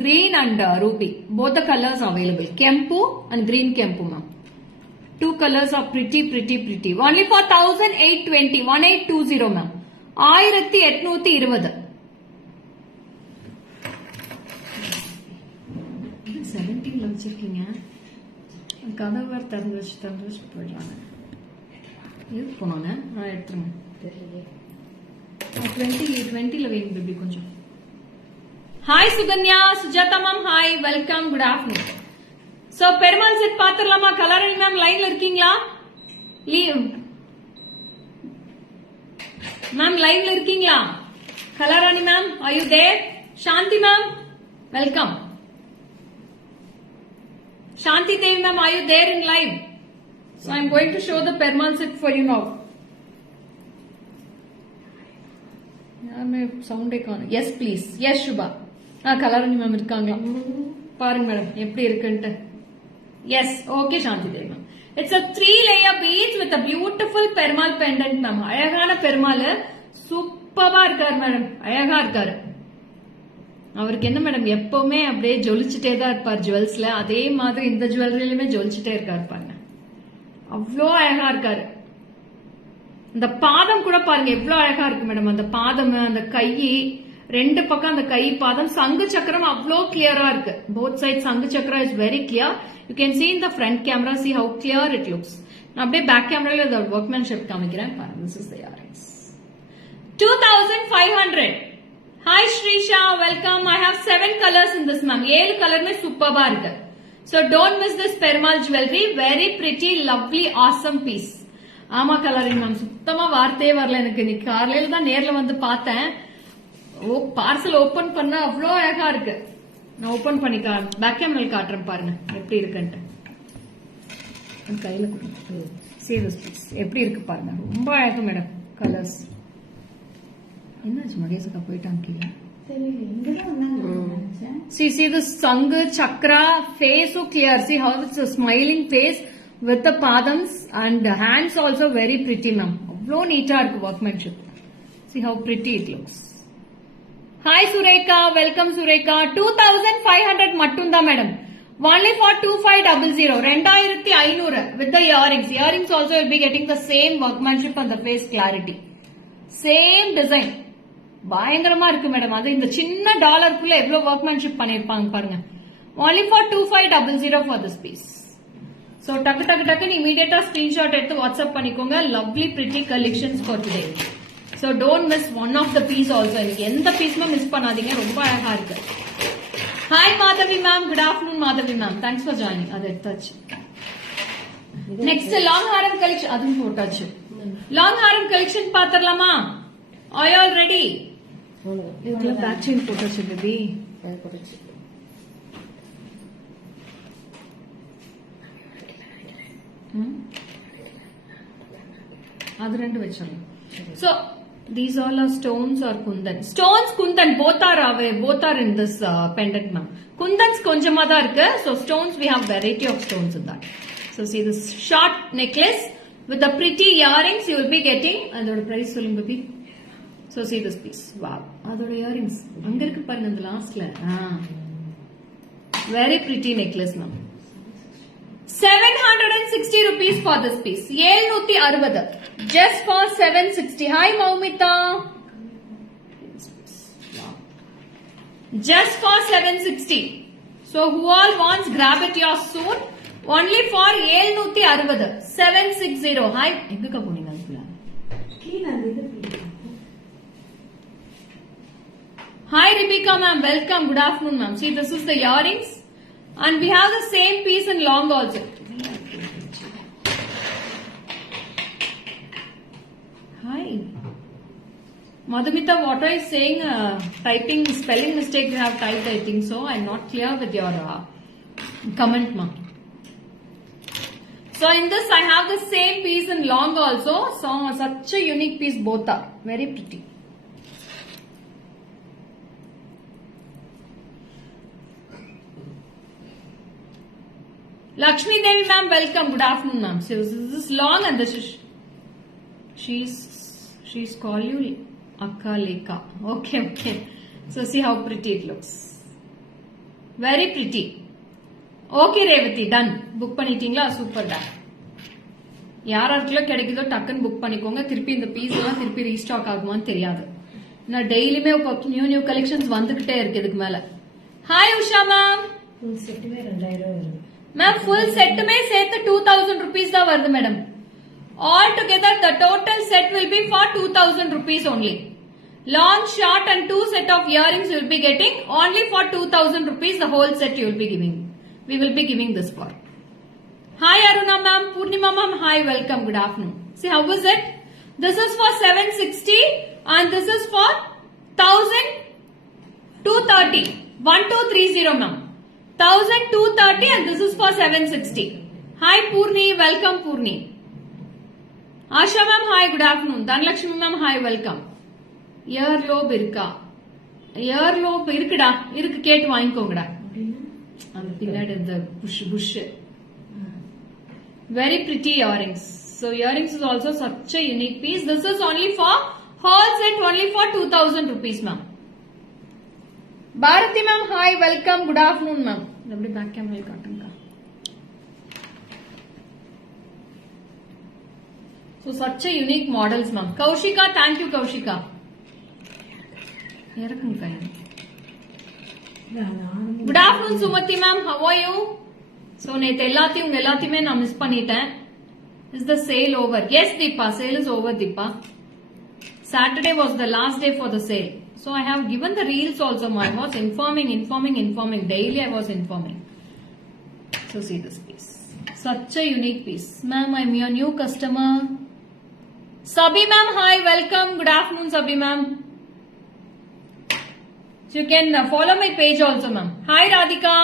green and ruby. Both the colors are available. Kempu and green kempu ma'am. Two colors are pretty. Only for 1820. 1820 ma'am. 1820. 17 ல வச்சிருக்கீங்க. கதவை திறந்து வச்சு போயிடுறாங்க. இது போனோங்க. நான் எடுத்துருங்க. 20ல வைங்க பேபி கொஞ்சம். Hi Suganya, Sujata ma'am, hi, welcome, good afternoon. So Perumal set பாத்துறலாமா? கலாராணி மேம் லைன்ல இருக்கீங்களா? மேம் லைன்ல இருக்கீங்களா? Kalarani ma'am, are you there? Shanti ma'am, welcome. Shanti Devi ma'am, are you there in live? So I'm going to show the Perumal set for you now. Sound icon. Yes please. Yes Shubha. Kalarani ma'am இருக்காங்களா? பாருங்க madam எப்படி இருக்குன்ட்டு. Yes okay Shanthi Devi ma'am. It's a 3-layer beads with a beautiful Perumal pendant ma'am. அழகான பெருமாள், சூப்பரா இருக்காரு madam, அழகா இருக்காரு. அவருக்கு என்ன மேடம் எப்பவுமே அப்படியே ஜொலிச்சுட்டே தான் இருப்பார் ஜுவல்ஸ்ல. அதே மாதிரி இந்த ஜுவல்லரியிலுமே ஜொலிச்சுட்டே இருக்காரு பாருங்க. அவ்வளோ அழகா இருக்காரு. இந்த பாதம் கூட பாருங்க எவ்வளவு அழகா இருக்கு மேடம். அந்த பாதம், அந்த கை, ரெண்டு பக்கம் அந்த கை பாதம், சங்கு சக்கரம் அவ்வளோ கிளியரா இருக்கு. போத் சைட் சங்கு சக்கரம் is very clear. You can see in the front camera, see how clear it looks. நான் அப்படியே பேக் கேமரால இதோட ஒர்க்மேன்ஷிப் காமிக்கிறேன் பாருங்க. This is the earrings. 2500. Hi Shrisha, welcome. I have 7 colors in this ma'am. 7 கலர்மே சூப்பரா இருக்கு. So don't miss this Perumal jewelry. Very pretty, lovely, awesome piece. ஆமா colouring ma'am, சுத்தமா வார்த்தையே வரல எனக்கு. இன்னைக்கு காலையில தான் நேர்ல வந்து பார்த்தேன். பார்சல் ஓபன் பண்ண அவ்வளோ அழகா இருக்கு. நான் ஓபன் பண்ணி பேக் கேமரா காட்டுறேன் பாருங்க எப்படி இருக்குன்ட்டு. கையில சீரியஸ் பீஸ் எப்படி இருக்கு பாருங்க. ரொம்ப அழகு மேடம் கலர்ஸ். என்னாச்சு மகேஷக்கா போயிட்டாங்க கீழே? See this sangu chakra face so clear. See how it's a smiling face with the padams and hands also very pretty ma'am. அவ்வளோ நீட்டா இருக்கு workmanship. See how pretty it looks. Hi Sureka, welcome Sureka. 2500 மட்டும்தா madam. Only for 2500. 2500 with the earrings. Earrings also will be getting the same workmanship and the face clarity. Same design. பயங்கரமா இருக்கு madam. அது இந்த சின்ன டாலருக்குள்ள எவ்வளவு workmanship பண்ணிருப்பாங்க பாருங்க. Only for 2500 for this piece. So டக்கு immediate screenshot எடுத்து வாட்ஸ்அப் பண்ணிக்கோங்க. Lovely pretty collections for today. So don't miss one of the piece also. எந்த பீஸ்மே மிஸ் பண்ணாதீங்க, ரொம்ப அழகா இருக்கு. Hi Madhavi ma'am, good afternoon Madhavi ma'am. Thanks for joining. அது எடுத்தாச்சு. Next long haram collection அதுவும் போட்டாச்சு. Long haram collection பாத்துறலாமா? Are you all ready? இதுல பேக் செயின் போட்டாச்சு பேபி. அது ரெண்டு வச்சிடலாம். So these all are stones or kundan. Stones, kundan, both are in this pendant ma'am. Kundans konjama da irukku. So stones, we have variety of stones in that. So see this short necklace with the pretty earrings you will be getting. Adoda price solunga baby. So see this piece. Wow. Adoda earrings. Anga irukku parunga the last la. Very pretty necklace ma'am. 760 rupees for this piece. 760. Just for 760. Hi Maumita. Just for 760. So who all wants, grab it yours soon. Only for 760. 760. Hi. எங்க போனீங்க அதுக்குள்ள? Hi Rebecca ma'am, welcome. Good afternoon ma'am. See, this is the earrings and we have the same piece in long also. Hi. Madhumita, what are you saying? Typing, spelling mistake you have typed, I think so. I'm not clear with your comment ma'am. So in this I have the same piece in long also. So such a unique piece both are. Very pretty. Lakshmi Devi ma'am, welcome. Good afternoon ma'am. So this is long and this is she's called you Akka Leka. Okay. So see how pretty it looks. Very pretty. Okay Revathi, done. Book பண்ணிட்டீங்களா? Super done. யாராருக்குள்ள கிடைக்குதோ டக்குன்னு book பண்ணிக்கோங்க. திருப்பி இந்த piece எல்லாம் திருப்பி restock ஆகுமான்னு தெரியாது. நான் டெய்லியுமே நியூ கலெக்ஷன்ஸ் வந்துகிட்டே இருக்கு இதுக்கு மேல. Hi Usha ma'am. ஃபுல் செட்டுமே 2000 வருது மேம். ஃபுல் செட்டுமே சேர்த்து 2000 rupees தான் வருது madam. All together the total set will be for 2000 rupees only. Long, short and 2 set of earrings you will be getting only for 2000 rupees. The whole set you will be giving. We will be giving this for. Hi Aruna ma'am, Purnima ma'am, hi, welcome, good afternoon. See how is it? This is for 760 and this is for 1230. 1230 ma'am. 1230 and this is for 760. Hi Purni, welcome Purni. Asha ma'am, hi, good afternoon. Dhanlakshmi ma'am, hi, welcome. Earlobe irka. Earlobe irukda. Irukku கேட்டு வாங்கிக்கோங்கடா. அந்த பின்னாடி இந்த bush. Very pretty earrings. So earrings is also such a unique piece. This is only for whole set only for 2000 rupees ma'am. Bharati ma'am, hi, welcome, good afternoon ma'am. Lovely back camera காட்டுங்க. So such a unique models ma'am. Kaushika, thank you Kaushika. இறக்குங்க. Good afternoon Sumati ma'am, how are you? So நேத்து எல்லாத்தையுமே நான் miss பண்ணிட்டேன். Is the sale over? Yes Deepa, sale is over Deepa. Saturday was the last day for the sale. So I have given the reels also. I was informing. Daily I was informing. So see this piece. Such a unique piece. Ma'am, I'm your new customer. Sabi ma'am, hi, welcome. Good afternoon Sabi ma'am. So you can follow my page also ma'am. Hi Radhika.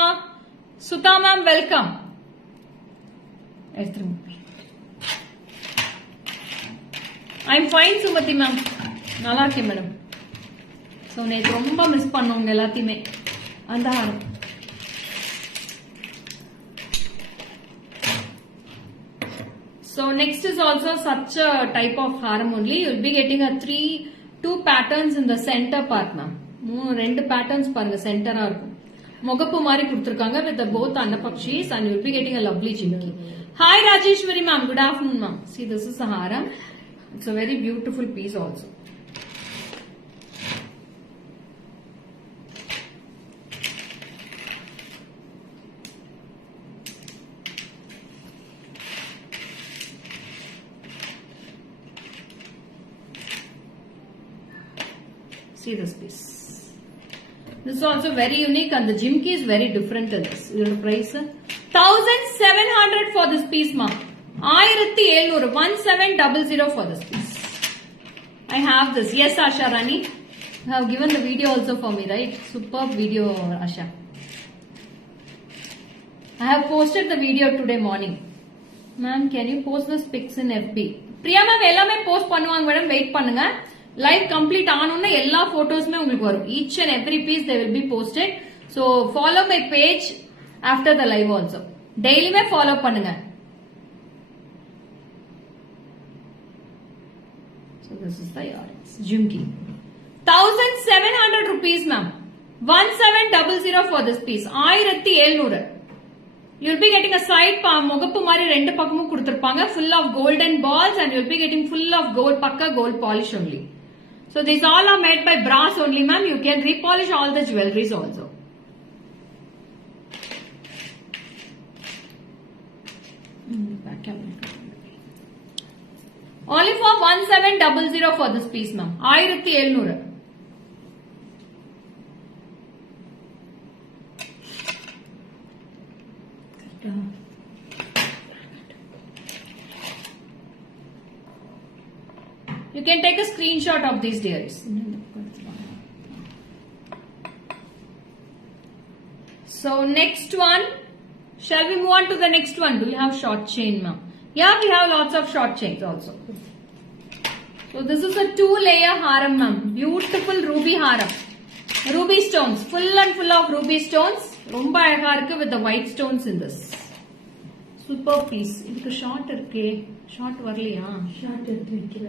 Sutha ma'am, welcome. I'm fine Sumati ma'am. நல்லா இருக்கேன் madam. So நேற்று ரொம்ப miss பண்ணோங்க எல்லாத்தையுமே. அந்த ஹாரம் so next is also such a type of haram only. You will be getting a 2 patterns in the center part ma'am. 2 patterns பாருங்க சென்டரா இருக்கும். முகப்பு மாதிரி கொடுத்திருக்காங்க with both annapakshis and you will be getting a lovely chimki. Hi Rajeshwari ma'am, good afternoon ma'am. See, this is a haram. It's a very beautiful piece also. See this piece. This is also very unique and the jimki is very different in this. Your price 1700 for this piece ma'am. 1700 1700 for this piece. I have this. Yes Asha Rani. You have given the video also for me, right? Superb video Asha. I have posted the video today morning. Ma'am, can you post this pics in FB? Priya ma'am, எல்லாமே post பண்ணுவாங்க madam. Wait பண்ணுங்க. Live complete ஆனோன்னா எல்லா photos உங்களுக்கு வரும். Each and every piece they will be posted. So follow my page after the live also. Daily me follow பண்ணுங்க. So this is the earrings. Jimki. 1700 rupees ma'am. 1700 for this piece. 1700. You'll be getting a side முகப்பு மாதிரி ரெண்டு பக்கமும் கொடுத்திருப்பாங்க. Full of golden balls and you'll be getting full of gold, pakka gold polish only. So these all are made by brass only ma'am. You can repolish all the jewelries also. Only for 1700 for this piece ma'am. 1700. You can take a screenshot of these dearies. So next one, shall we move on to the next one? Do you have short chain, ma'am? Yeah, we have lots of short chains also. So this is a 2-layer haram, ma'am. Beautiful ruby haram. Ruby stones, full and full of ruby stones. ரொம்ப அழகா இருக்கு with the white stones in this. Super piece. இதுக்கு short இருக்கே. Short வரலையா? Short எடுத்து வைக்கல.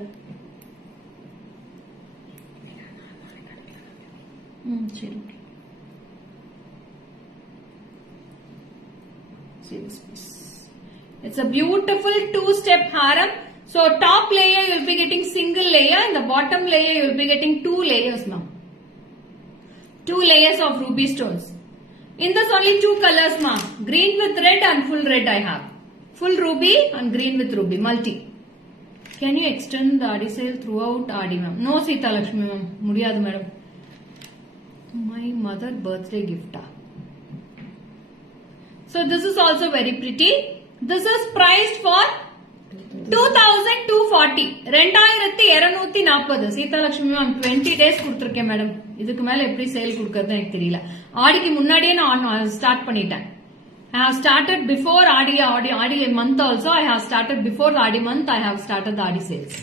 சரி. See this piece. It's a beautiful 2-step haram. So top layer you will be getting single layer, and the bottom layer you will be getting 2 layers now. 2 layers of ruby stones. In this only 2 colors, ma. Green with red and full red I have. Full ruby and green with ruby, multi. Can you extend the Adi sale throughout Adi, ma'am? No, Sita Lakshmi, ma'am. Mudiyadu, madam. My mother birthday gift. So this is also very pretty. This is priced for 2240. 2240. Sita Lakshmi, ma'am. 20 days கொடுத்திருக்கேன் madam. இதுக்கு மேல எப்படி sale கொடுக்கிறது எனக்கு தெரியல. ஆடிக்கு முன்னாடியே நான் ஸ்டார்ட் பண்ணிட்டேன். I have started before Adi month also. I have started before the Adi month. I have started the Adi sales.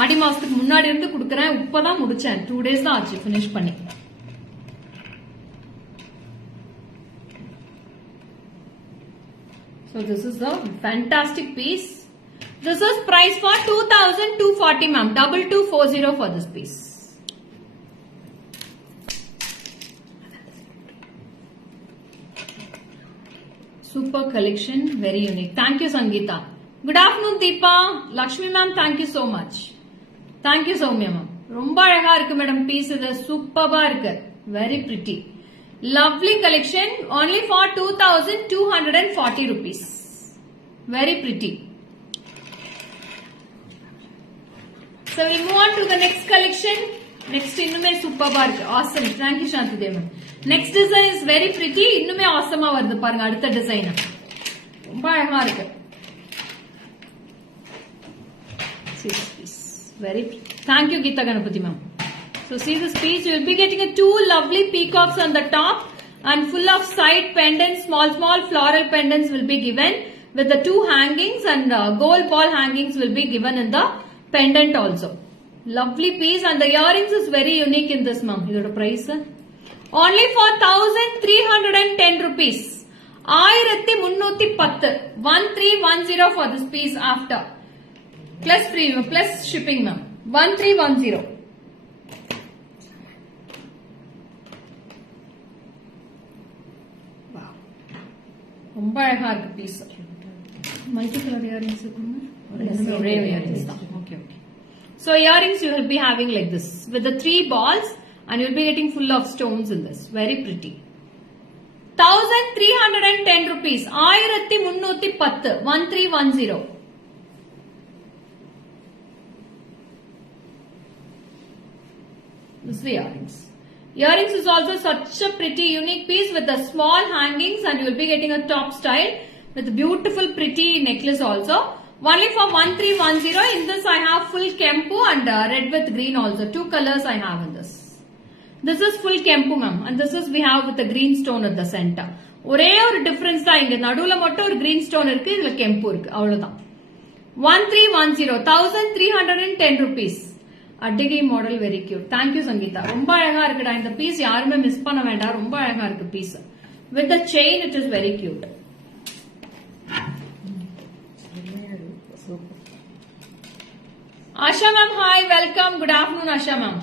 ஆடி மாசத்துக்கு முன்னாடி இருந்து கொடுக்கறேன். இப்பதான் முடிச்சேன். 2 days தான் ஆச்சு finish பண்ணி. So this is a fantastic piece. This is priced for 2240, ma'am. 2240 for this piece. Super collection, very unique. Thank you, Sangeeta. Good afternoon, Deepa. Lakshmi ma'am, thank you so much. Thank you, Soumya ma'am. ரொம்ப அழகா இருக்கு madam piece. இது சூப்பரா இருக்கு. Very pretty. Lovely collection. Only for 2240 rupees. Very pretty. So we move on to the next collection. Next இன்னுமே சூப்பரா இருக்கு. Awesome. Thank you, Shanti Devan. Next design is very pretty. இன்னுமே awesome-ஆ வருது பாருங்க அடுத்த டிசைன். ரொம்ப அழகா இருக்கு. See this piece. Very pretty. Thank you, Geeta Ganapati ma'am. So see this piece. You will be getting a 2 lovely peacocks on the top and full of side pendants. Small floral pendants will be given with the 2 hangings, and gold ball hangings will be given in the pendant also. Lovely piece, and the earrings is very unique in this, ma'am. Idoda price only for 1310 rupees. 1310. 1310 for this piece after plus free plus shipping, ma'am. 1310. Wow, ரொம்ப அழகா இருக்கு piece. Multi colour earrings இருக்குங்க. ஒரே earrings தான். Okay. So earrings you will be having like this with the 3 balls, and you will be getting full of stones in this. Very pretty. 1310 rupees. 1310. 1310. This is the earrings. Earrings is also such a pretty unique piece with the small hangings, and you will be getting a top style with beautiful pretty necklace also. Only for 1310. In this I have full kempu and red with green also. 2 colors I have in this. This is full kempu, ma'am, and this is we have with the green stone at the center. ஒரே ஒரு difference தான், இங்க நடுவுல மட்டும் ஒரு green stone இருக்கு, இதுல கெம்பு இருக்கு, அவ்வளவுதான். 1310. 1310 rupees. அடிகை model very cute. Thank you Sangeetha. ரொம்ப அழகா இருக்குடா இந்த பீஸ். யாருமே மிஸ் பண்ண வேண்டாம். ரொம்ப அழகா இருக்கு piece. With the chain it is very cute. Asha ma'am, hi, welcome. Good afternoon, Asha ma'am.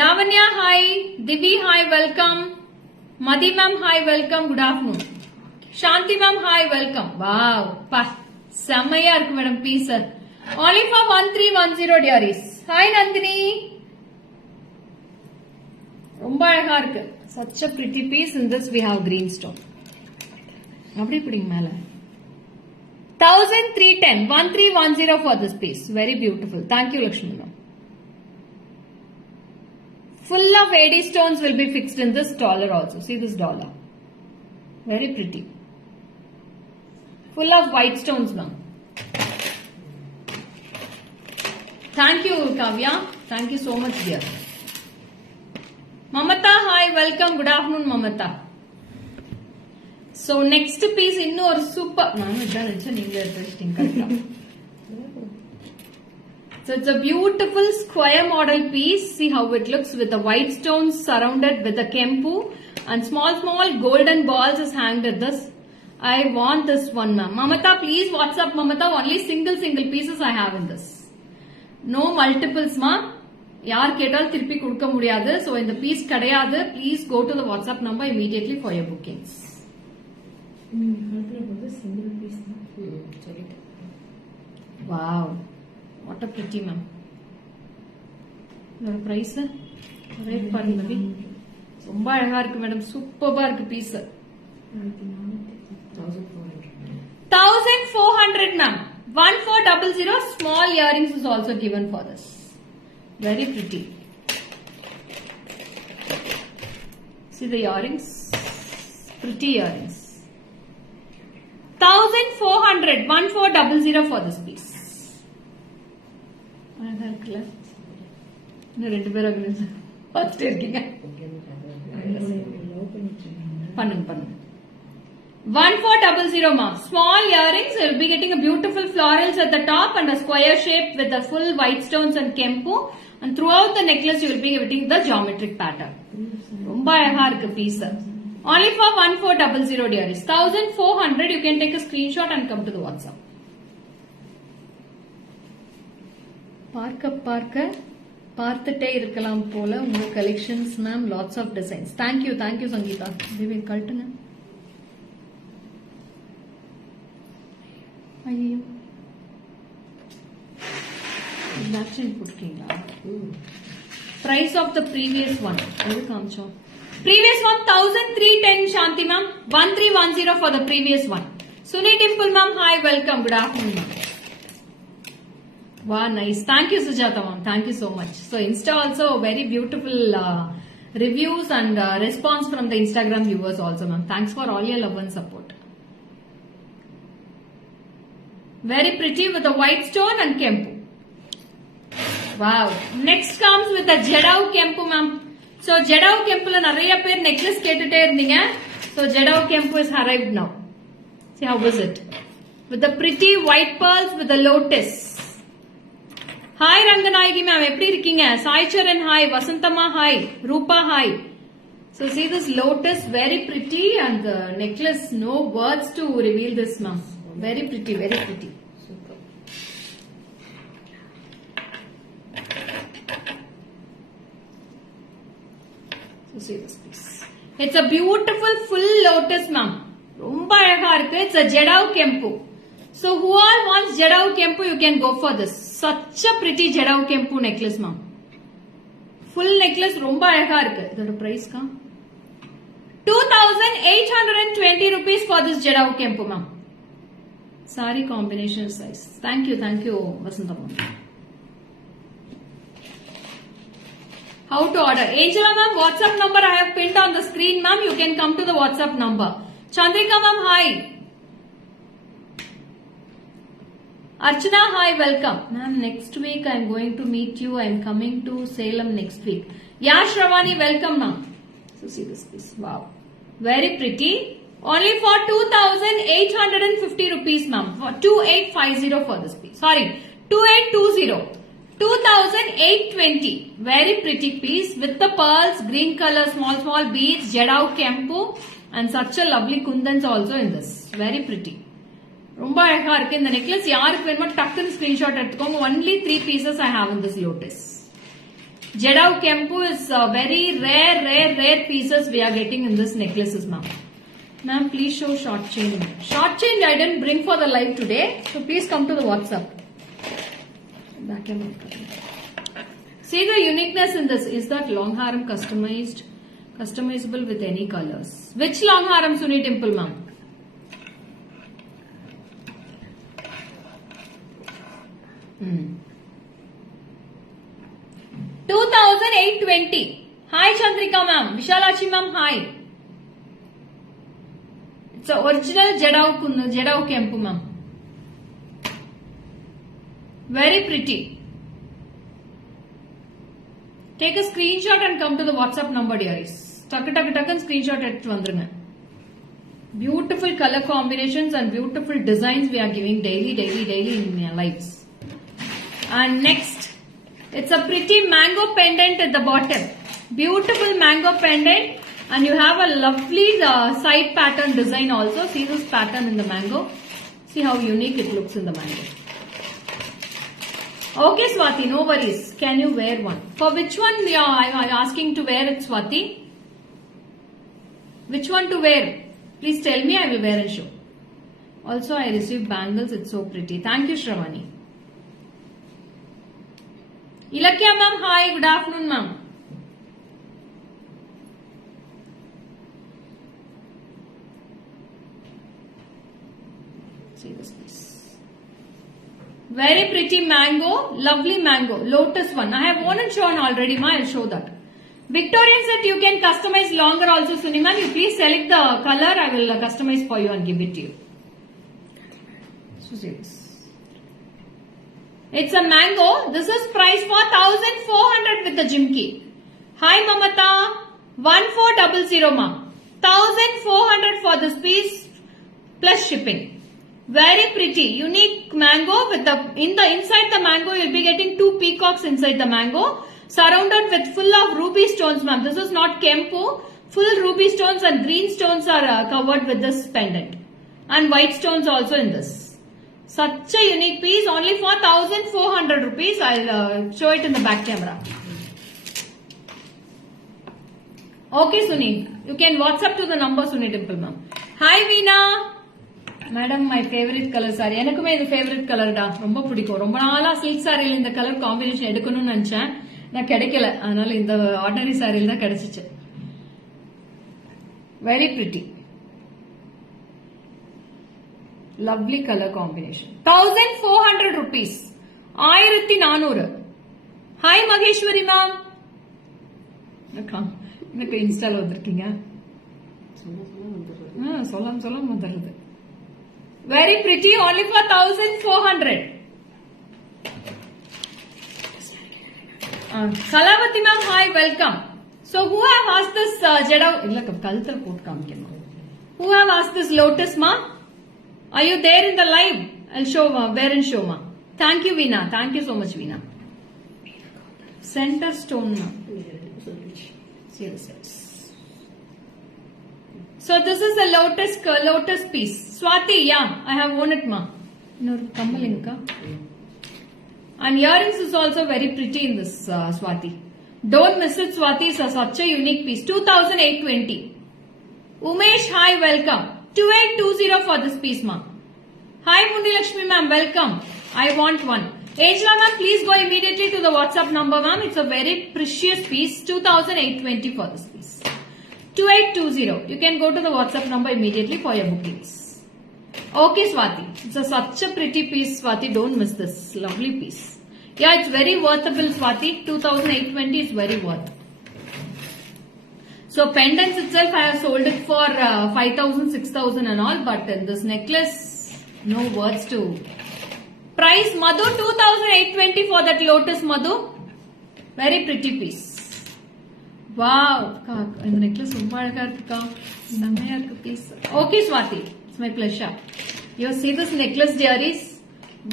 Lavanya, hi. Divi, hi, welcome. Madhi ma'am, hi, welcome. Good afternoon. Shanti ma'am, hi, welcome. Wow, செம்மையா இருக்கு madam piece. Only for 1310 dearies. Hi Nandini. ரொம்ப அழகா இருக்கு. Such a pretty piece. In this we have green stone. அப்படி பிடிங்க மேல. 1310. 1310 for this piece. Very beautiful. Thank you, Lakshmi ma'am. Full of AD stones will be fixed in this dollar also. See this dollar. Very pretty. Full of white stones, ma'am. Thank you, Kavya. Thank you so much, dear. Mamata, hi, welcome. Good afternoon, Mamata. So next piece இன்னொரு super நான் இதான் நினைச்சேன் நீங்க எடுத்துட்டீங்க கரெக்ட்டா. So it's a beautiful square model piece. See how it looks with the white stones surrounded with the kempu and small golden balls is hanged at this. I want this one, ma'am. Mamata, please WhatsApp Mamata. Only single pieces I have in this. No multiples, ma. யார் கேட்டால் திருப்பி கொடுக்க முடியாது. So இந்த piece கிடையாது. Please go to the WhatsApp number immediately for your bookings. Single piece சொல்லிட்டு. Wow. What a pretty, ma'am. இதோட price rate பாருங்க நபி. ரொம்ப அழகா இருக்கு மேடம். சூப்பர்பா இருக்கு piece. 1400 ma'am. 1400. Small earrings is also given for this. Very pretty. See the earrings. Pretty earrings. 1400. 1400 for this piece. அழகா இருக்குல்ல. இன்னும் 2 பேர் பார்த்துட்டே இருக்கீங்க. பண்ணுங்க 1400 ma. Small earrings. You will be getting a beautiful florals at the top and a square shape with the full white stones and kempu. And throughout the necklace you will be getting the geometric pattern. ரொம்ப அழகா இருக்கு piece. Only for 1400 dearies. 1400. You can take a screenshot and come to the WhatsApp. பார்த்துட்டே இருக்கலாம் போல உங்க collections ma'am. Lots of designs. Thank you Sangeetha. Devi கழட்டுங்க. ஐயோ vaccine போட்டுருக்கீங்களா? Price of the previous one எது காமிச்சோம்? Previous one 1310 Shanti ma'am. 1310 for the previous one. Suni Dimple ma'am, hi, welcome. Good afternoon ma'am. Wow, nice. Thank you, Sujata ma'am. Thank you so much. So, Insta also very beautiful reviews and response from the Instagram viewers also, ma'am. Thanks for all your love and support. Very pretty with the white stone and kempu. Wow. Next comes with the Jedau kempu, ma'am. So, Jedau kempu la nariya per necklace கேட்டுட்டே இருந்தீங்க. So, Jedau kempu is arrived now. See how is it? With the pretty white pearls with the lotus. Hi Ranganayagi ma'am, எப்படி இருக்கீங்க? Saicharan hi, வசந்தமா hi, ரூபா hi. So see this lotus, very pretty, and the necklace, no words to reveal this ma'am. Very pretty, very pretty. Super. So see this piece. It's a beautiful full lotus ma'am. ரொம்ப அழகா இருக்கு. It's a Jedau kempu. So who all wants Jedau kempu, you can go for this. Such a pretty Jedau kempu necklace ma'am. Full necklace ரொம்ப அழகா இருக்கு. இதோட price கா 2820 rupees for this Jedau kempu ma'am. Saree combination size. Thank you Vasanta ma'am. How to order? Angela ma'am, WhatsApp number I have pinned on the screen ma'am. You can come to the WhatsApp number. Chandrika ma'am, hi. Archana, hi, welcome. Ma'am, next week I am going to meet you. I am coming to Salem next week. Yeah, Shravani, welcome ma'am. So see this piece. Wow. Very pretty. Only for 2850 rupees ma'am. For 2850 for this piece. Sorry, 2820. 2820. Very pretty piece with the pearls, green color, small beads, Jedau kempu, and such a lovely kundans also in this. Very pretty. ரொம்ப அழகா இருக்கு இந்த necklace. யாருக்கு வேணுமோ டக்குன்னு screenshot எடுத்துக்கோங்க. Only 3 pieces I have in this lotus. Jedau kempu is very rare pieces we are getting in this necklaces ma'am. Ma'am, please show short chain. Short chain I didn't bring for the live today, so please come to the WhatsApp. See the uniqueness in this is that long haram customizable with any colors. Which long haram, Suni Dimple ma'am? Hmm. 2820. Hi Chandrika ma'am. Vishalachi ma'am, hi. It's a original Jedau kempu ma'am. Very pretty. Take a screenshot and come to the WhatsApp number, dearies. Takku screenshot எடுத்து வந்துருங்க. Beautiful color combinations and beautiful designs we are giving daily in your lives. And next, it's a pretty mango pendant at the bottom. Beautiful mango pendant, and you have a lovely side pattern design also. See this pattern in the mango. See how unique it looks in the mango. Okay, Swati, no worries. Can you wear one? For which one I'm asking to wear it, Swati? Which one to wear? Please tell me, I will wear and show. Also, I received bangles. It's so pretty. Thank you, Shravani. Ilakya ma'am, hi. Good afternoon, ma'am. See this piece. Very pretty mango. Lovely mango. Lotus one. I have worn and shown already, ma. I'll show that. Victorian set you can customize longer also, Sunima. You please select the color. I will customize for you and give it to you. So see this. It's a mango. This is priced for 1400 with the Jimki. Hi Mamata. 1400 ma. 1400 for this piece plus shipping. Very pretty. Unique mango with the inside the mango you'll be getting 2 peacocks inside the mango. Surrounded with full of ruby stones, ma'am. This is not Kempo. Full ruby stones and green stones are covered with this pendant. And white stones also in this. Such a unique piece. Only for 1400 rupees. I'll show it in the back camera. Okay, Suni. You can WhatsApp to the number, Suni Dimple, ma'am. Hi, Veena. Madam, my favorite color saree. எனக்குமே இது favorite color டா. ரொம்ப பிடிக்கும். ரொம்ப நாளா silk saree இந்த color combination எடுக்கணும்னு நினைச்சேன். நான் கிடைக்கல. அதனால இந்த ஆர்டினரி சாரியில தான் கிடைச்சிச்சு. Very pretty. Lovely color combination. 1400 rupees. 1400. Hi Mageshwari ma'am. எனக்கு இன்ஸ்டால வந்திருக்கீங்க. சொல்லாம் வந்துருது. Very pretty. Only for 1400. Kalavati ma'am, hi, welcome. So who have asked this Jeda? Who have asked this lotus ma? Are you there in the live? I'll show wear and show ma. Thank you Veena. Thank you so much Veena. Center stone ma. See this. So this is a lotus piece. Swati, yeah, I have worn it ma. No kammalinka. And earrings is also very pretty in this Swati. Don't miss it, Swati. It's such a unique piece. 2820. Umesh, hi, welcome. 2820 for this piece, ma'am. Hi, Mundi Lakshmi, ma'am, welcome. I want one. Angela, ma'am, please go immediately to the WhatsApp number, ma'am. It's a very precious piece. 2820 for this piece. 2820. You can go to the WhatsApp number immediately for your bookings. Okay, Swati. It's such a pretty piece, Swati. Don't miss this. Lovely piece. Yeah, it's very worthable, Swati. 2820 is very worth. So pendants itself, I have sold it for 5,000, 6,000 and all. But in this necklace, no words to. Price, Madhu, 2820 for that lotus, Madhu. Very pretty piece. Wow. In the necklace, piece. Okay, Swati. It's my pleasure. You see this necklace, dearies?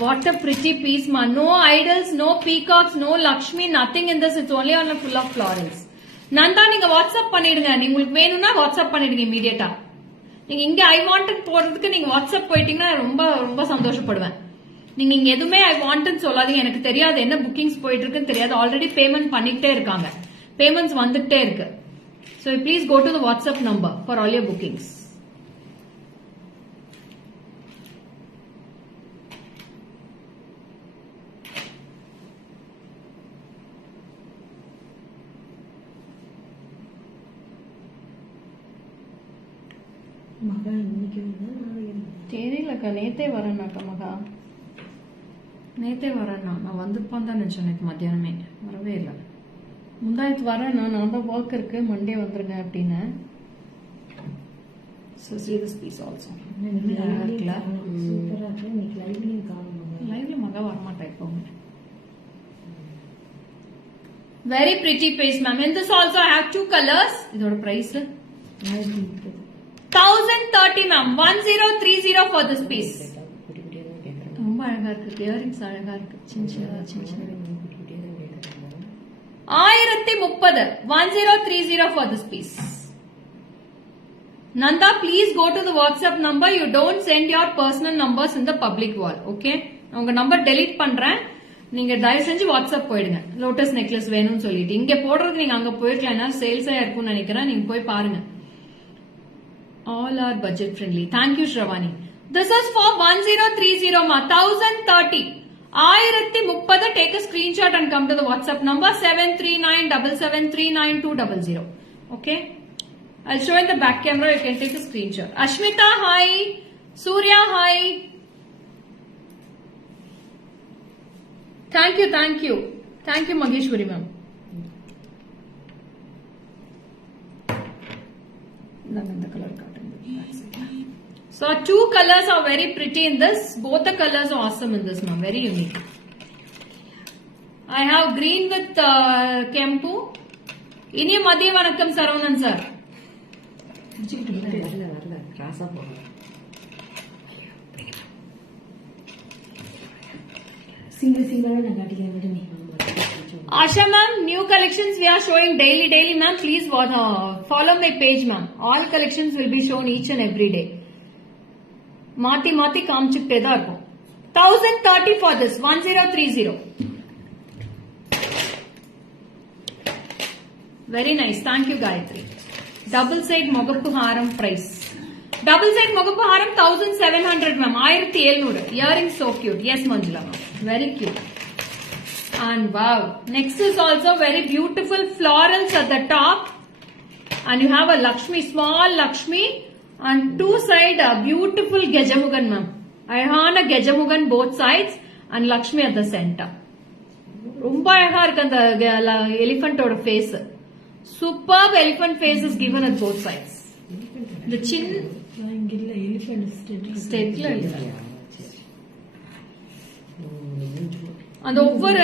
What a pretty piece, ma. No idols, no peacocks, no Lakshmi, nothing in this. It's only on a full of florals. Nanda, நீங்க WhatsApp பண்ணிடுங்க. உங்களுக்கு வேணும்னா WhatsApp பண்ணிடுங்க இமீடியட்டா. நீங்க இங்க I wanted போறதுக்கு நீங்க வாட்ஸ்அப் போயிட்டீங்கன்னா ரொம்ப ரொம்ப சந்தோஷப்படுவேன். நீங்க இங்க எதுவுமே ஐ வாண்டட் சொல்லாதீங்க. எனக்கு தெரியாது என்ன புக்கிங்ஸ் போயிட்டு இருக்குன்னு தெரியாது. ஆல்ரெடி பேமெண்ட் பண்ணிட்டே இருக்காங்க. பேமெண்ட்ஸ் வந்துட்டே இருக்கு. So please go to the WhatsApp number for all your bookings. தெரியலக்கா நேத்தே வரேன்னாக்கா மகா நேத்தே வரேன்னா நான் வந்துப்பான் தான் நினைச்சேன் எனக்கு மத்தியானமே வரவே இல்லை முந்தாயத்து வரேன்னா நான் தான் ஒர்க் இருக்கு மண்டே வந்துருங்க அப்படின்னு So see this piece also. லைவ்ல மகா வரமாட்டா எப்பவுமே Very pretty piece, ma'am. In this also I have two colors. இதோட price 1030, ma'am. 1030 for this piece. ரொம்ப அழகா இருக்கு. இயரிங்ஸ் அழகா இருக்கு. சின்ன 1030. 1030 for this piece. Nanda, please go to the WhatsApp number. You don't send your personal numbers in the public wall. Okay? உங்க number delete பண்றேன். நீங்க தயவு செஞ்சு வாட்ஸ்அப் போயிடுங்க. லோட்டஸ் நெக்லஸ் வேணும்னு சொல்லிட்டு இங்க போடுறதுக்கு நீங்க அங்க போயிருக்கலாம். ஏன்னா சேல்ஸா இருக்கும்னு நினைக்கிறேன். நீங்க போய் பாருங்க. All are budget friendly. Thank you, Shravani. This is for 1030 ma. 1030. 1030. Take a screenshot and come to the WhatsApp number 73977399200. Okay? I'll show in the back camera. You can take a screenshot. Ashmita, hi. Surya, hi. Thank you, thank you. Thank you, Mageshwari ma'am. So two colors are very pretty in this. Both the colors are awesome in this, ma'am. Very unique. I have green with Kempu. Ini Madhya Vanakkam Saravanan sir. Asha ma'am, new collections we are showing daily ma'am. Please follow my page ma'am. All collections will be shown each and every day. மாத்தி காமிச்சுட்டே தான் இருக்கும். 1030 for this. 1030. Very nice. Thank you, Gayatri. Double side Mogappu Haram price. Double side Mogappu Haram 1700 ma'am. 1700. Earrings so cute. Yes, Manjula ma'am. Very cute. And wow. Next is also very beautiful florals at the top. And you have a Lakshmi, small Lakshmi. And two side beautiful Gejamugan ma'am. Ayana Gejamugan both sides and Lakshmi at the center. ரொம்ப அழகா இருக்கு அந்த எலிஃபண்டோட face. Superb elephant face is given at both sides. The chin elephant ஸ்டெட்ல அந்த ஒவ்வொரு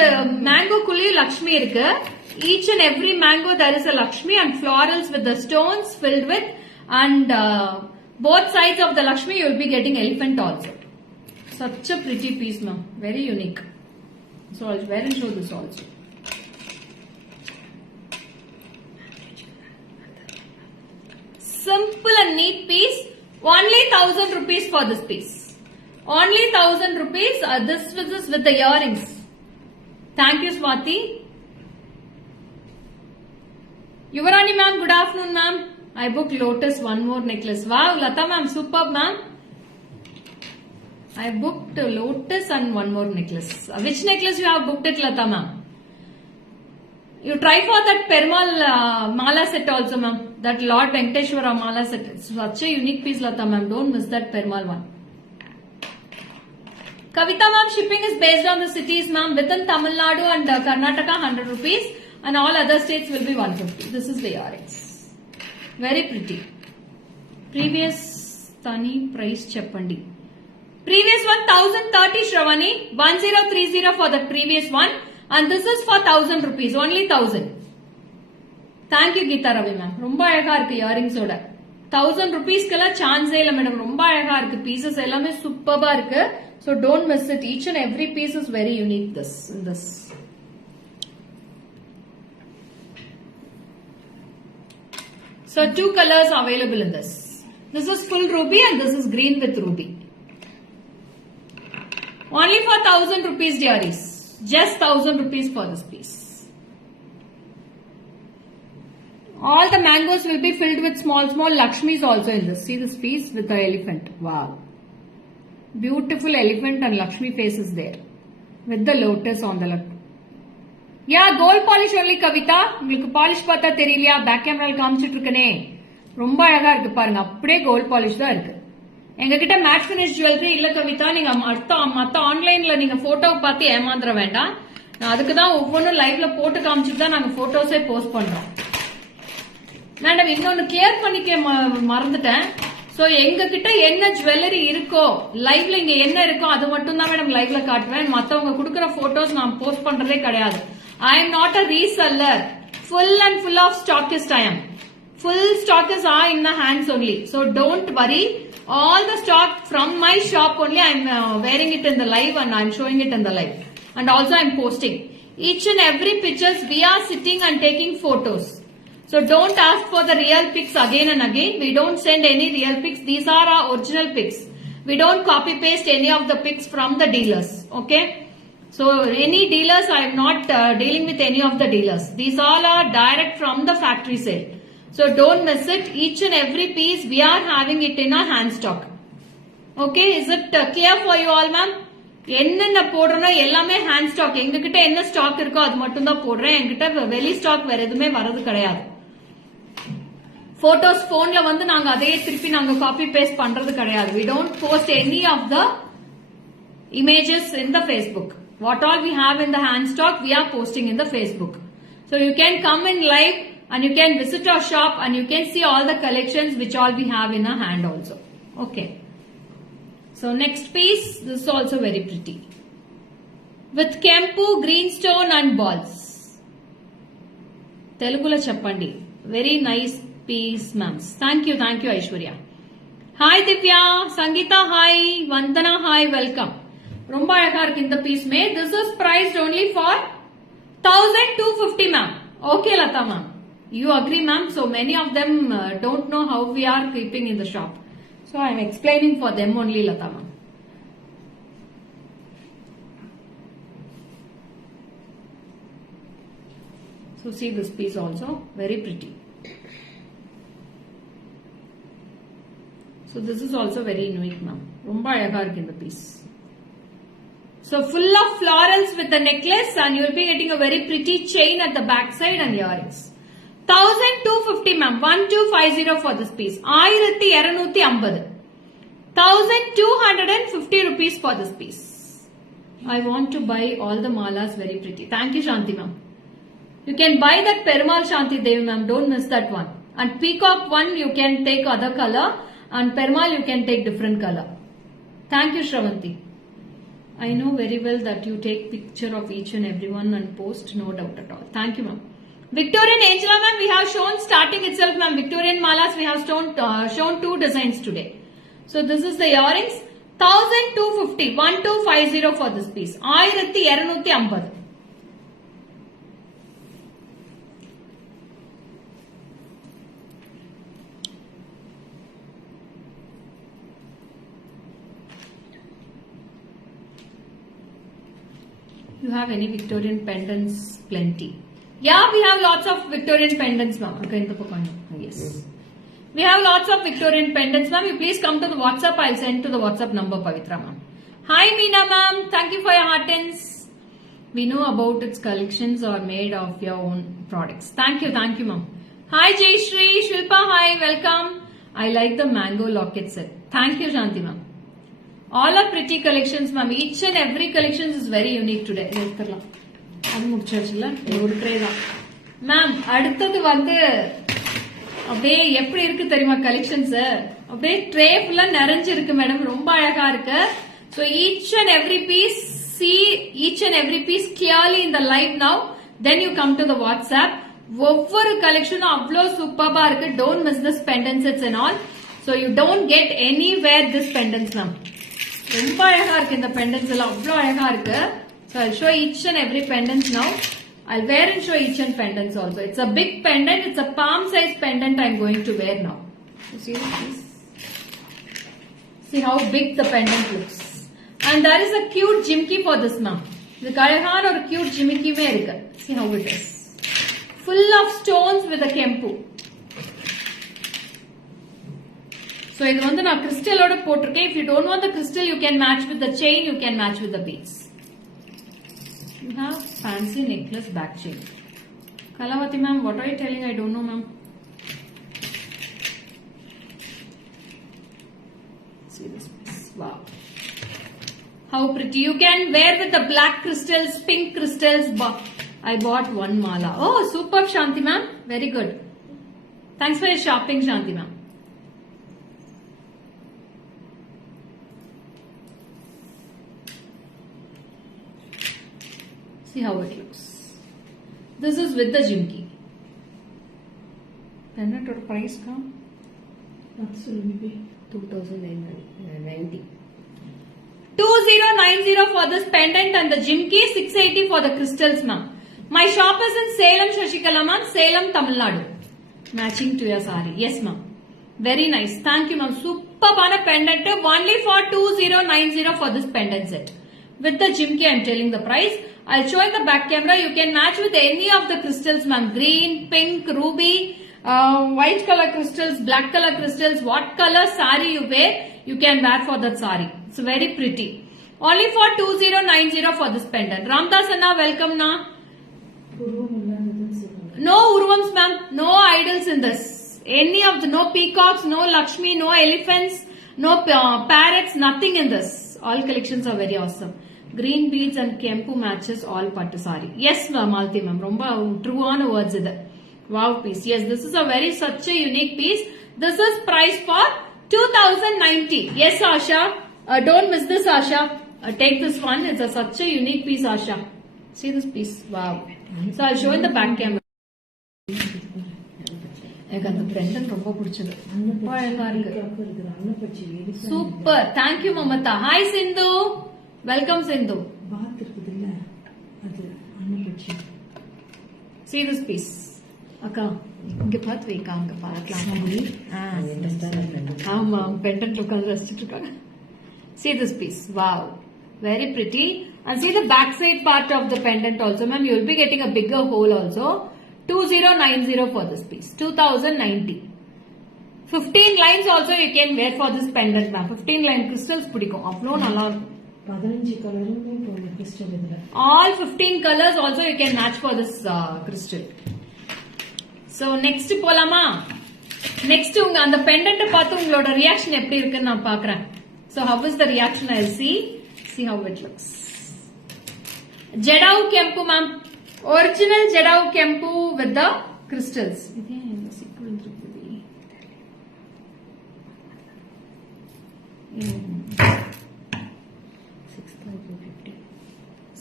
மேங்கோக்குள்ளேயும் லக்ஷ்மி இருக்கு. Each and every mango there is a Lakshmi and florals with the stones filled with. And both sides of the Lakshmi you will be getting elephant also. Such a pretty piece ma'am. Very unique. So I'll wear and show this also. Simple and neat piece. Only 1000 rupees for this piece. Only 1000 rupees. This is with the earrings. Thank you, Swati. Yuvarani ma'am, good afternoon ma'am. I booked Lotus one more necklace. Wow, Lata ma'am, superb ma'am. I booked Lotus and one more necklace. Which necklace you have booked it, Lata ma'am? You try for that Perumal Mala set also ma'am. That Lord Venkateshwara Mala set. It's such a unique piece, Lata ma'am. Don't miss that Perumal one. Kavita ma'am, shipping is based on the cities ma'am. Within Tamil Nadu and Karnataka 100 rupees and all other states will be 150. This is the earrings. Very pretty. Previous Tani price Cheppandi. Previous one 1030 Shravani. 1030 for the previous one. And this is for 1000 rupees. Only 1000. Thank you Geeta Ravi ma'am. ரொம்ப அழகா இருக்கு earrings ஓட. 1000 rupeesக்கெல்லாம் சான்ஸே இல்ல madam. ரொம்ப அழகா இருக்கு. Pieces எல்லாமே சூப்பர்பா இருக்கு. So don't miss it. Each and every piece is very unique in this. So two colors available in this. This is full ruby and this is green with ruby. Only for 1000 rupees dearies. Just 1000 rupees for this piece. All the mangoes will be filled with small Lakshmis also in this. See this piece with the elephant. Wow. Beautiful elephant and Lakshmi face is there. With the lotus on the left. Yeah, gold polish only Kavita. உங்களுக்கு polish பார்த்தா தெரியலையா? Back கேமரால காமிச்சிட்டு இருக்கனே. ரொம்ப அழகா இருக்கு பாருங்க. அப்படியே கோல்ட் பாலிஷ் தான் இருக்கு. எங்க கிட்ட மேட் ஃபினிஷ் ஜுவல்லரி இல்ல கவிதா. நீங்க மத்த ஆன்லைன்ல நீங்க போட்டோ பார்த்து ஏமாந்துட வேண்டாம். நான் அதுக்கு தான் ஒவ்வொன்றும் லைவ்ல போட்டு காமிச்சிட்டு தான் நாங்க போட்டோஸே போஸ்ட் பண்றோம். மேடம் இன்னொன்னு கிளியர் பண்ணிக்க மறந்துட்டேன். சோ எங்க கிட்ட என்ன ஜுவல்லரி இருக்கோ லைவ்ல இங்க என்ன இருக்கோ அது மட்டும் தான் மேடம் லைவ்ல காட்டுவேன். மத்தவங்க கொடுக்குற போட்டோஸ் நான் போஸ்ட் பண்றதே கிடையாது. I am not a reseller. Full and full of stockist I am. Full stockers are in the hands only. So don't worry. All the stock from my shop only I am wearing it in the live and I am showing it in the live. And also I am posting. Each and every pictures we are sitting and taking photos. So don't ask for the real pics again and again. We don't send any real pics. These are our original pics. We don't copy paste any of the pics from the dealers. Okay. So any dealers, I am not dealing with any of the dealers. These all are direct from the factory sale. So don't miss it. Each and every piece we are having it in a hand stock. Okay, is it clear for you all, ma'am? என்னென்ன போடுறனோ எல்லாமே hand stock. எங்ககிட்ட என்ன stock இருக்கோ அது மட்டும் தான் போடுறேன். என்கிட்ட வெளி ஸ்டாக் வேற எதுவுமே வரது கிடையாது. போட்டோஸ் போன்ல வந்து நாங்க அதே திருப்பி நாங்க காப்பி பேஸ்ட் பண்றது கிடையாது. We don't post any of the images in the Facebook. What all we have in the hand stock, we are posting in the Facebook. So you can come in live and you can visit our shop and you can see all the collections which all we have in our hand also. Okay. So next piece, this is also very pretty. With Kempu, greenstone and balls. Telugula Chappandi. Very nice piece, ma'am. Thank you, Aishwarya. Hi Divya, Sangeeta, hi, Vandana, hi, welcome. Romba அழகா இருக்கு இந்த piece May. This is priced only for 1250, ma'am. Okay, Lata, ma'am. You agree, ma'am? So many of them don't know how we are keeping in the shop. So I am explaining for them only, Lata, ma'am. So see this piece also, very pretty. So this is also very unique, ma'am. Romba அழகா இருக்கு இந்த piece. So full of florals with the necklace and you will be getting a very pretty chain at the back side and earrings. 1250, ma'am. 1250 for this piece. 1250. 1250 rupees for this piece. I want to buy all the malas very pretty. Thank you, Shanti, ma'am. You can buy that Perumal Shanti Devi, ma'am. Don't miss that one. And peacock one you can take other color and Perumal you can take different color. Thank you, Shravanti. I know very well that you take picture of each and everyone and post, no doubt at all. Thank you, ma'am. Victorian Angela, ma'am, we have shown starting itself, ma'am. Victorian malas, we have shown 2 designs today. So this is the earrings. 1250, 1250 for this piece. 1250. You have any Victorian pendants? Plenty. Yeah, we have lots of Victorian pendants, ma'am. Okay, yes. We have lots of Victorian pendants, ma'am. You please come to the WhatsApp. I'll send to the WhatsApp number, Pavitra, ma'am. Hi, Meena, ma'am. Thank you for your heartens. We know about its collections are made of your own products. Thank you, ma'am. Hi, Jayashree. Shilpa, hi. Welcome. I like the mango locket set. Thank you, Shanti, ma'am. All are pretty collections, ma'am. Each and every collection is very unique today. Ma'am, அடுத்தது வந்து அப்படியே எப்படி இருக்கு தெரியுமா collections? அப்படியே tray ஃபுல்லா நிறைஞ்சு இருக்கு மேடம். ரொம்ப அழகா இருக்கு. So each and every piece, see each and every piece clearly in the live now. Then you come to the WhatsApp. ஒவ்வொரு கலெக்ஷனும் அவ்வளோ சூப்பர்பா இருக்கு. Don't miss this pendant sets and all. So you don't get anywhere this pendants, ma'am. ரொம்ப அழகா இருக்கு இந்த pendants எல்லாம் அவ்வளோ அழகா இருக்கு. So I'll show each and every pendants now. I'll wear and show each and pendants also. It's a big pendant. It's a palm size pendant I'm going to wear now. You see this? See how big the pendant looks. And there is a cute jimki for this, ma'am. இதுக்கு அழகான ஒரு cute jimkiயுமே இருக்கு. See how it is. Full of stones with a kempu. So இது வந்து நான் crystal-ஓட போட்டிருக்கேன். If you don't want the crystal, you can match with the chain. You can match with the beads. You have fancy necklace back chain. Kalavati ma'am, what are you telling? I don't know, ma'am. See this piece. Wow. How pretty. You can wear with the black crystals, pink crystals. I bought one mala. Oh, superb, Shanti ma'am. Very good. Thanks for your shopping, Shanti ma'am. See how it looks. This is with the jimki. Pendant or price ka? That's maybe 2,990. 2090 for this pendant and the jimki, 680 for the crystals, ma'am. My shop is in Salem, Shashikala, ma'am. Salem, Tamil Nadu. Matching to your saree. Yes, ma'am. Very nice. Thank you, ma'am. Superb on a pendant. Only for 2090 for this pendant set. With the jimki, I'm telling the price. I'll show in the back camera. You can match with any of the crystals, ma'am. Green, pink, ruby, white color crystals, black color crystals. What color saree you wear, you can wear for that saree. It's very pretty. Only for 2090 for this pendant. Ramdas Anna, welcome na. No urvams, ma'am. No idols in this. Any of the, no peacocks, no Lakshmi, no elephants, no parrots, nothing in this. All collections are very awesome. Green beads and kempu matches all pattu saree. Yes, ma'am, Malti ma'am. Romba true on words idu. Wow piece. Yes, this is a very such a unique piece. This is priced for 2090. Yes, Asha. Don't miss this, Asha. Take this one. It's such a unique piece, Asha. See this piece. Wow. So I'll show in the back camera. எனக்கு அந்த pendant ரொம்ப பிடிச்சது. ரொம்ப அழகா இருக்கு. Super. Thank you Mamata. Hi Sindhu. Welcome சிந்து. பாத் இருக்குதுல்ல அது அன்னப்பச்சி. See this piece. அக்கா இங்க பார்த்து வைக்கா அங்க பார்க்கலாம். ஆமா பெண்டன்ட் உட்கார்ந்து ரசிச்சிட்டு இருக்காங்க. See this piece. Wow. Very pretty. And see the back side part of the pendant also, ma'am. You will be getting a bigger hole also. 2090 for this piece. 2090. 15 lines also you can wear for this pendant, ma'am. 15 line crystals பிடிக்கும். அவ்வளோ நல்லா இருக்கும். 15 கலருமே போல crystal இதுல. All 15 colors also you can match for this crystal. So next போலாமா? Next உங்க அந்த pendant பார்த்து உங்களோட reaction எப்படி இருக்குன்னு நான் பார்க்கறேன். So how is the reaction? I'll see how it looks. Jedau Kempu, ma'am. Original Jedau Kempu with the crystals.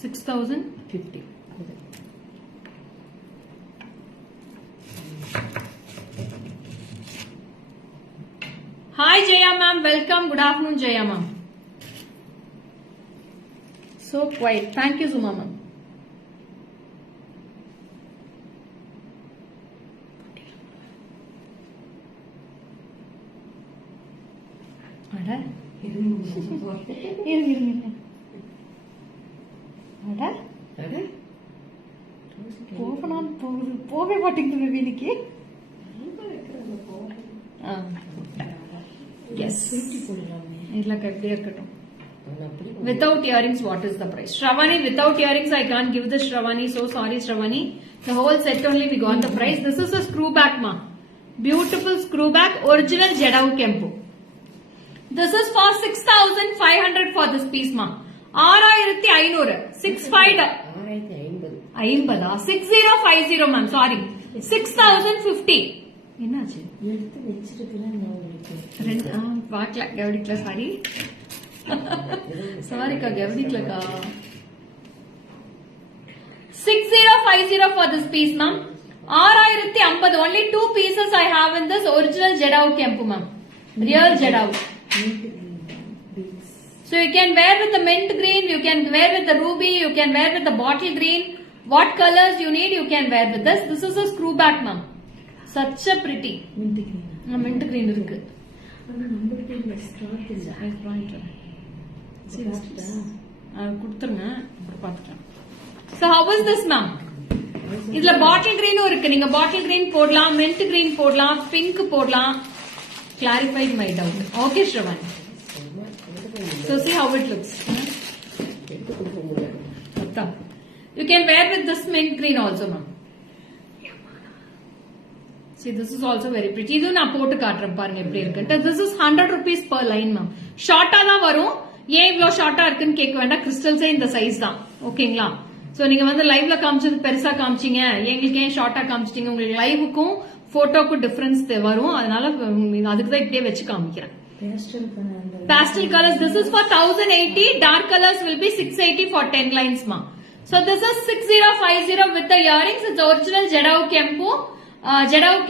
6,050. Hi Jaya ma'am, welcome. Good afternoon Jaya ma'am. So quiet. Thank you Suma ma'am. அட இருங்க அட போகணும் போகவே மாட்டேங்குது வீணுக்கு. S இல்ல கட்டியே இருக்கட்டும். Without earrings, what is the price? Shravani, without earrings, I can't give this Shravani. So sorry, Shravani. The whole set only we got the price. This is a screw back, ma. Beautiful screw back, original Jedau Kempu. This is for 6,500 for this piece, ma. 6,500. 6050, ma'am. Sorry. 6,050. என்னாச்சு? எடுத்து வெச்சிருக்கேன் நான் பார்க்கல கவனிக்கல sorry. சாரிக்கா கவனிக்கலக்கா. 6050 for this piece, ma'am. 6,050. Only 2 pieces I have in this original Jedau Kempu, ma'am. Real Jedau. So you can wear with the mint green, you can wear with the ruby, you can wear with the bottle green. What colors you need, you can wear with this. This is a screw back, ma'am. Such a pretty. mint green. Mint green இருக்கு. ஆனா நம்ம கிட்ட start இல்ல. I find it. கொடுத்துருங்க அப்புறம் பார்த்துக்கலாம். So how is this, ma'am? இதுல பாட்டில் கிரீனும் இருக்கு. நீங்க பாட்டில் கிரீன் போடலாம், மின்ட் கிரீன் போடலாம், பிங்க் போடலாம். Clarified my doubt. Okay, Shravan. So see how it looks. You can wear with this mint green also, ma'am. See, this is also very pretty. இது நான் போட்டு காட்டுறேன் பாருங்க எப்படி இருக்குன்னு. This is 100 rupees per line, ma'am. ஷார்ட்டா தான் வரும். ஏன் இவ்வளவு ஷார்ட்டா இருக்குன்னு கேட்க வேண்டாம். கிறிஸ்டல்ஸே இந்த சைஸ் தான். ஓகேங்களா? சோ நீங்க வந்து லைவ்ல காமிச்சது பெருசா காமிச்சீங்க, எங்களுக்கு ஏன் ஷார்ட்டா காமிச்சிட்டீங்க? உங்களுக்கு லைவுக்கும் போட்டோக்கும் டிஃபரன்ஸ் வரும். அதனால அதுக்கு தான் இப்படியே வச்சு காமிக்கிறேன். Pastel colors. This is for 1,080. Dark colors will be 680 for 10 lines, ma. So this is 6050 with the earrings. It's original Jedao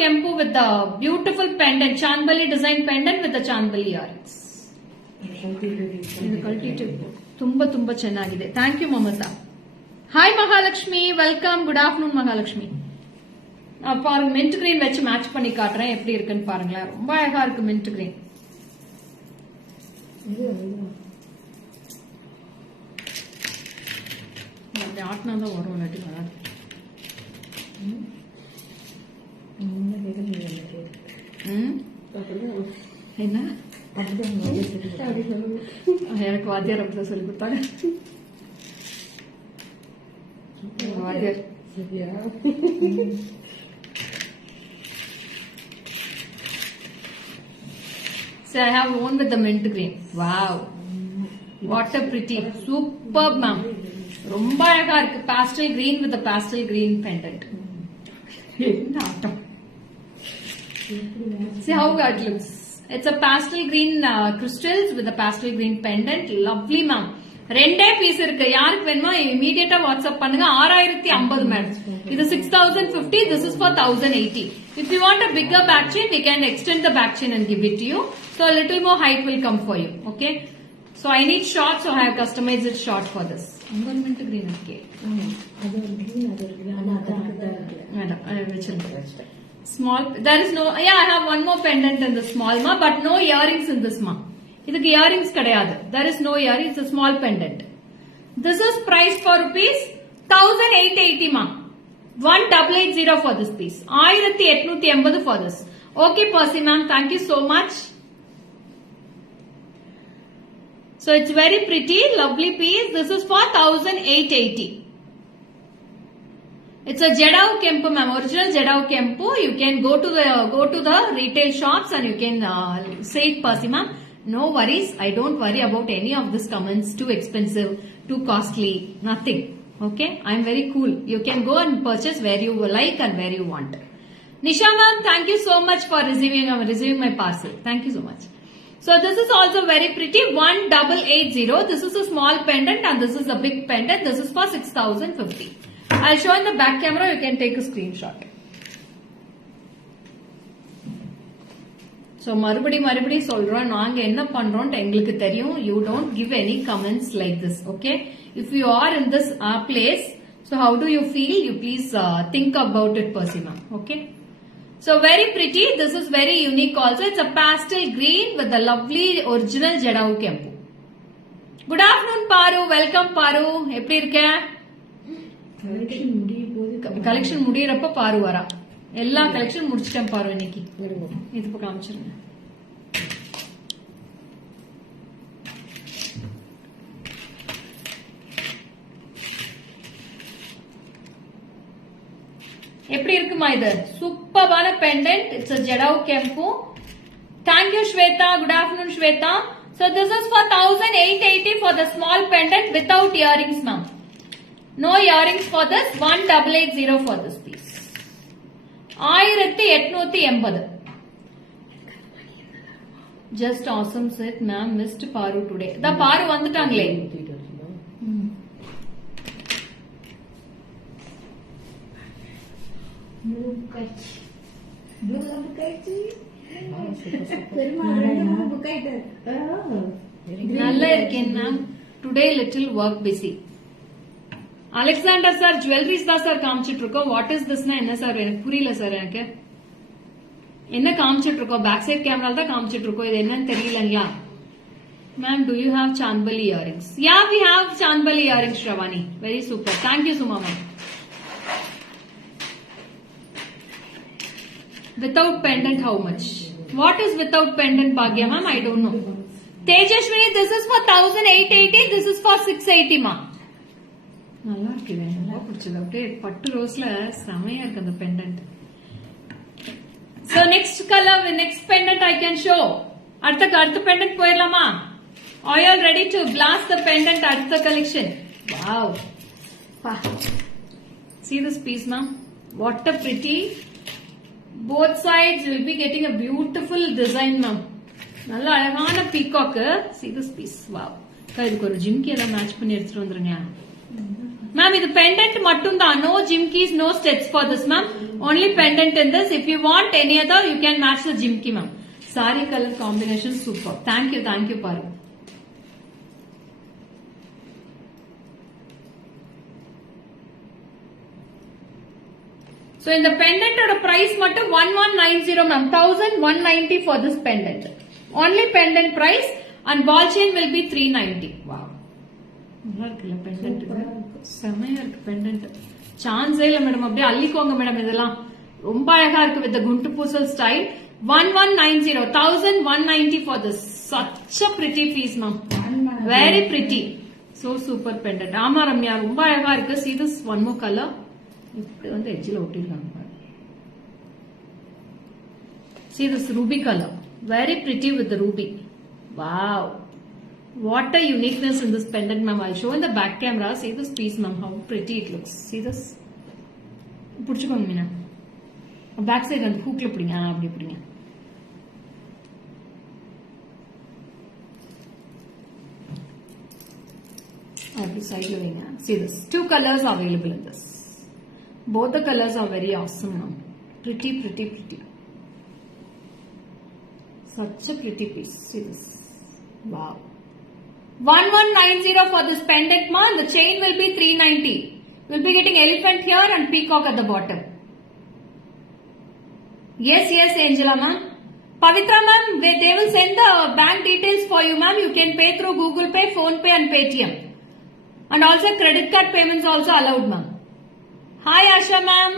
Kempu with the beautiful pendant, Chandbali design pendant with the Chandbali earrings. ಇದು ಕಲ್ಟಿಟಿವ್ ತುಂಬಾ ಚೆನ್ನಾಗಿದೆ. Thank you Mamata. Hi Mahalakshmi, welcome. Good afternoon Mahalakshmi. பாருங்க mint green வச்சு match பண்ணி காட்டுறேன் எப்படி இருக்குன்னு பாருங்களேன். ரொம்ப அழகா இருக்கு மின்ட் கிரீன். அப்படி ஆட்டினா தான் வரும், இல்லாட்டி வராது. என்ன எனக்கு வாத்தியார் அப்படிதான் சொல்லி கொடுத்தாங்க. வாத்தியார் So I have one with the mint green. Wow, what a pretty, superb ma'am. ரொம்ப அழகா இருக்கு. pastel green with the pastel green pendant. என்ன ஆட்டம். See how it looks. It's a pastel green crystals with a pastel green pendant. Lovely ma'am. ரெண்டே piece இருக்கு. யாருக்கு வேணுமோ இமீடியட்டா WhatsApp பண்ணுங்க. 6050 மேடம். இது 6050. This is for 1080. If you want a bigger back chain, we can extend the back chain and give it to you. So a little more height will come for you. Okay. So I need short, so I have customized it short for this. Mint green okay. Madam, I will small. There is no. Yeah, I have one more pendant in the small ma, but no earrings in this ma. இதுக்கு earrings கிடையாது. There is no earrings. It's a small pendant. This is priced for rupees 1880 ma. 1880 for this piece. 1880 for this. Okay, Percy ma'am. Thank you so much. So it's very pretty, lovely piece. This is for 1880. It's a Jedao Kempu ma'am. Original Jedao Kempu. You can go to the retail shops and you can say it, Percy ma'am. No worries. I don't worry about any of these comments. Too expensive, too costly, nothing. Okay. I'm very cool. You can go and purchase where you like and where you want. Nisha ma'am, thank you so much for receiving my parcel. Thank you so much. So this is also very pretty. 1880. This is a small pendant and this is a big pendant. This is for 6050. I'll show in the back camera. You can take a screenshot. So மறுபடி சொல்றோம், நாங்க என்ன பண்றோம்னு எங்களுக்கு தெரியும். You don't give any comments like this, okay? If you are in this place, so how do you feel? You please think about it, Percy ma'am, okay? So very pretty. This is very unique also. It's a pastel green with the lovely original Jedao Kempu. Good afternoon, Paru. Welcome, Paru. எப்படி இருக்க? Collection முடியறப்ப பாரு வரா. எல்லா collection முடிச்சிட்டேன் பாரு இன்னைக்கு. இது பக்கம் காமிச்சிருங்க. எப்படி இருக்குமா இது? சூப்பரான pendant. It's a Jedao Kempu. Thank you, Shweta. Good afternoon, Shweta. So this is for 1880 for the small pendant without earrings, ma'am. No earrings for this. 1880 for this piece. 1880. Just awesome set, ma'am. Missed Paru today. The Paru வந்துட்டாங்களே. நல்லா இருக்கேன் ma'am. Today little work busy. Alexander sir jewelleries தான் sir காமிச்சிட்டு இருக்கோம். What is Thisna என்ன sir? எனக்கு புரியல sir. எனக்கு என்ன காமிச்சிட்டு இருக்கோம்? பேக் சைட் கேமரால தான் காமிச்சிட்டு இருக்கோம். இது என்னன்னு தெரியலங்களா ma'am? Do you have Chandbali earrings? Yeah, we have Chandbali earrings, Shravani. Very super. Thank you Suma ma'am. Without pendant, how much? What is without pendant, Bhagya ma'am? I don't know. Tejashwini, this is for 1880. This is for 680 ma. நல்லா இருக்கு. நல்லா பிடிச்சது. அப்படியே பட்டு ரோஸ்ல செமையா இருக்கு அந்த pendant. So next color, next pendant I can show. அடுத்த pendant போயிடலாமா? Are you all ready to blast the pendant? அடுத்த collection. Wow. See this piece, ma'am. What a pretty. Both sides will be getting a beautiful design, ma'am. நல்ல அழகான peacock. See this piece. Wow. இதுக்கு ஒரு ஜிம்கி எல்லாம் match பண்ணி எடுத்துட்டு வந்துருங்க. Ma'am, இது pendant மட்டும் தான். No jimkis, no steps for this, ma'am. Only pendant in this. If you want any other, you can match the jimki, ma'am. Saree color combination super. Thank you, Paru. So in the pendant or price மட்டும் 1190 ma'am, 1190 for this pendant. Only pendant price and ball chain will be 390. Wow. நல்லா இருக்குல்ல pendant. செமையா இருக்கு pendant. சான்ஸே இல்ல madam, அப்படியே அள்ளிக்கோங்க madam. இதெல்லாம் ரொம்ப அழகா இருக்கு with the குண்டு பூசல் style. 1190, 1190 for this. Such a pretty piece ma'am. Very pretty. So super pendant. ஆமா ரம்யா, ரொம்ப அழகா இருக்கு. See this one more color. இப்படி வந்து எட்ஜில் ஒட்டிருக்காங்க. See this ruby color. Very pretty with the ruby. Wow. What a uniqueness in this pendant, ma'am. I'll show in the back camera. See this piece, ma'am. How pretty it looks. See this. புடிச்சுக்கோங்க Meena. Back side அந்த ஹூக்ல பிடிங்க. அப்படி பிடிங்க. அப்படி சைடுல வைங்க. See this. Two colors are available in this. Both the colors are very awesome now. Pretty. Such a pretty piece. See this. Wow. 1190 for this pendant, ma. The chain will be 390. We'll be getting elephant here and peacock at the bottom. Yes, Angela, ma'am. Pavitra, ma'am, they will send the bank details for you, ma'am. You can pay through Google Pay, Phone Pay and Paytm. And also credit card payments also allowed, ma'am. Hi, Asha ma'am.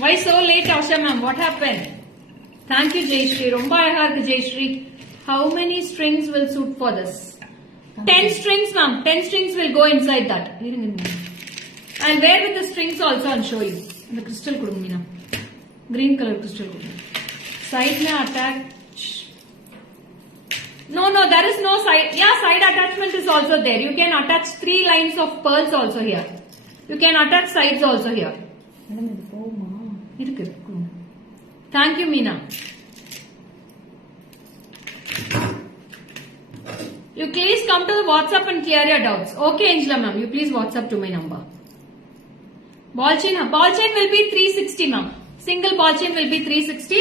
Why so late, Asha ma'am? What happened? Thank you, Jayashree. Romba aழகா இருக்கு Jayashree. How many strings will suit for this? 10 strings, ma'am. 10 strings will go inside that. I'll wear with the strings also and show you. The crystal கொடுங்க Meena. Green color crystal கொடுங்க. Side na attach. No, there is no side. Yeah, side attachment is also there. You can attach 3 lines of pearls also here. You can attach sides also here. Thank you, Meena. You please come to the WhatsApp and clear your doubts. Okay, Angela ma'am, you please WhatsApp to my number. Ball chain will be 360 ma'am. Single ball chain will be 360.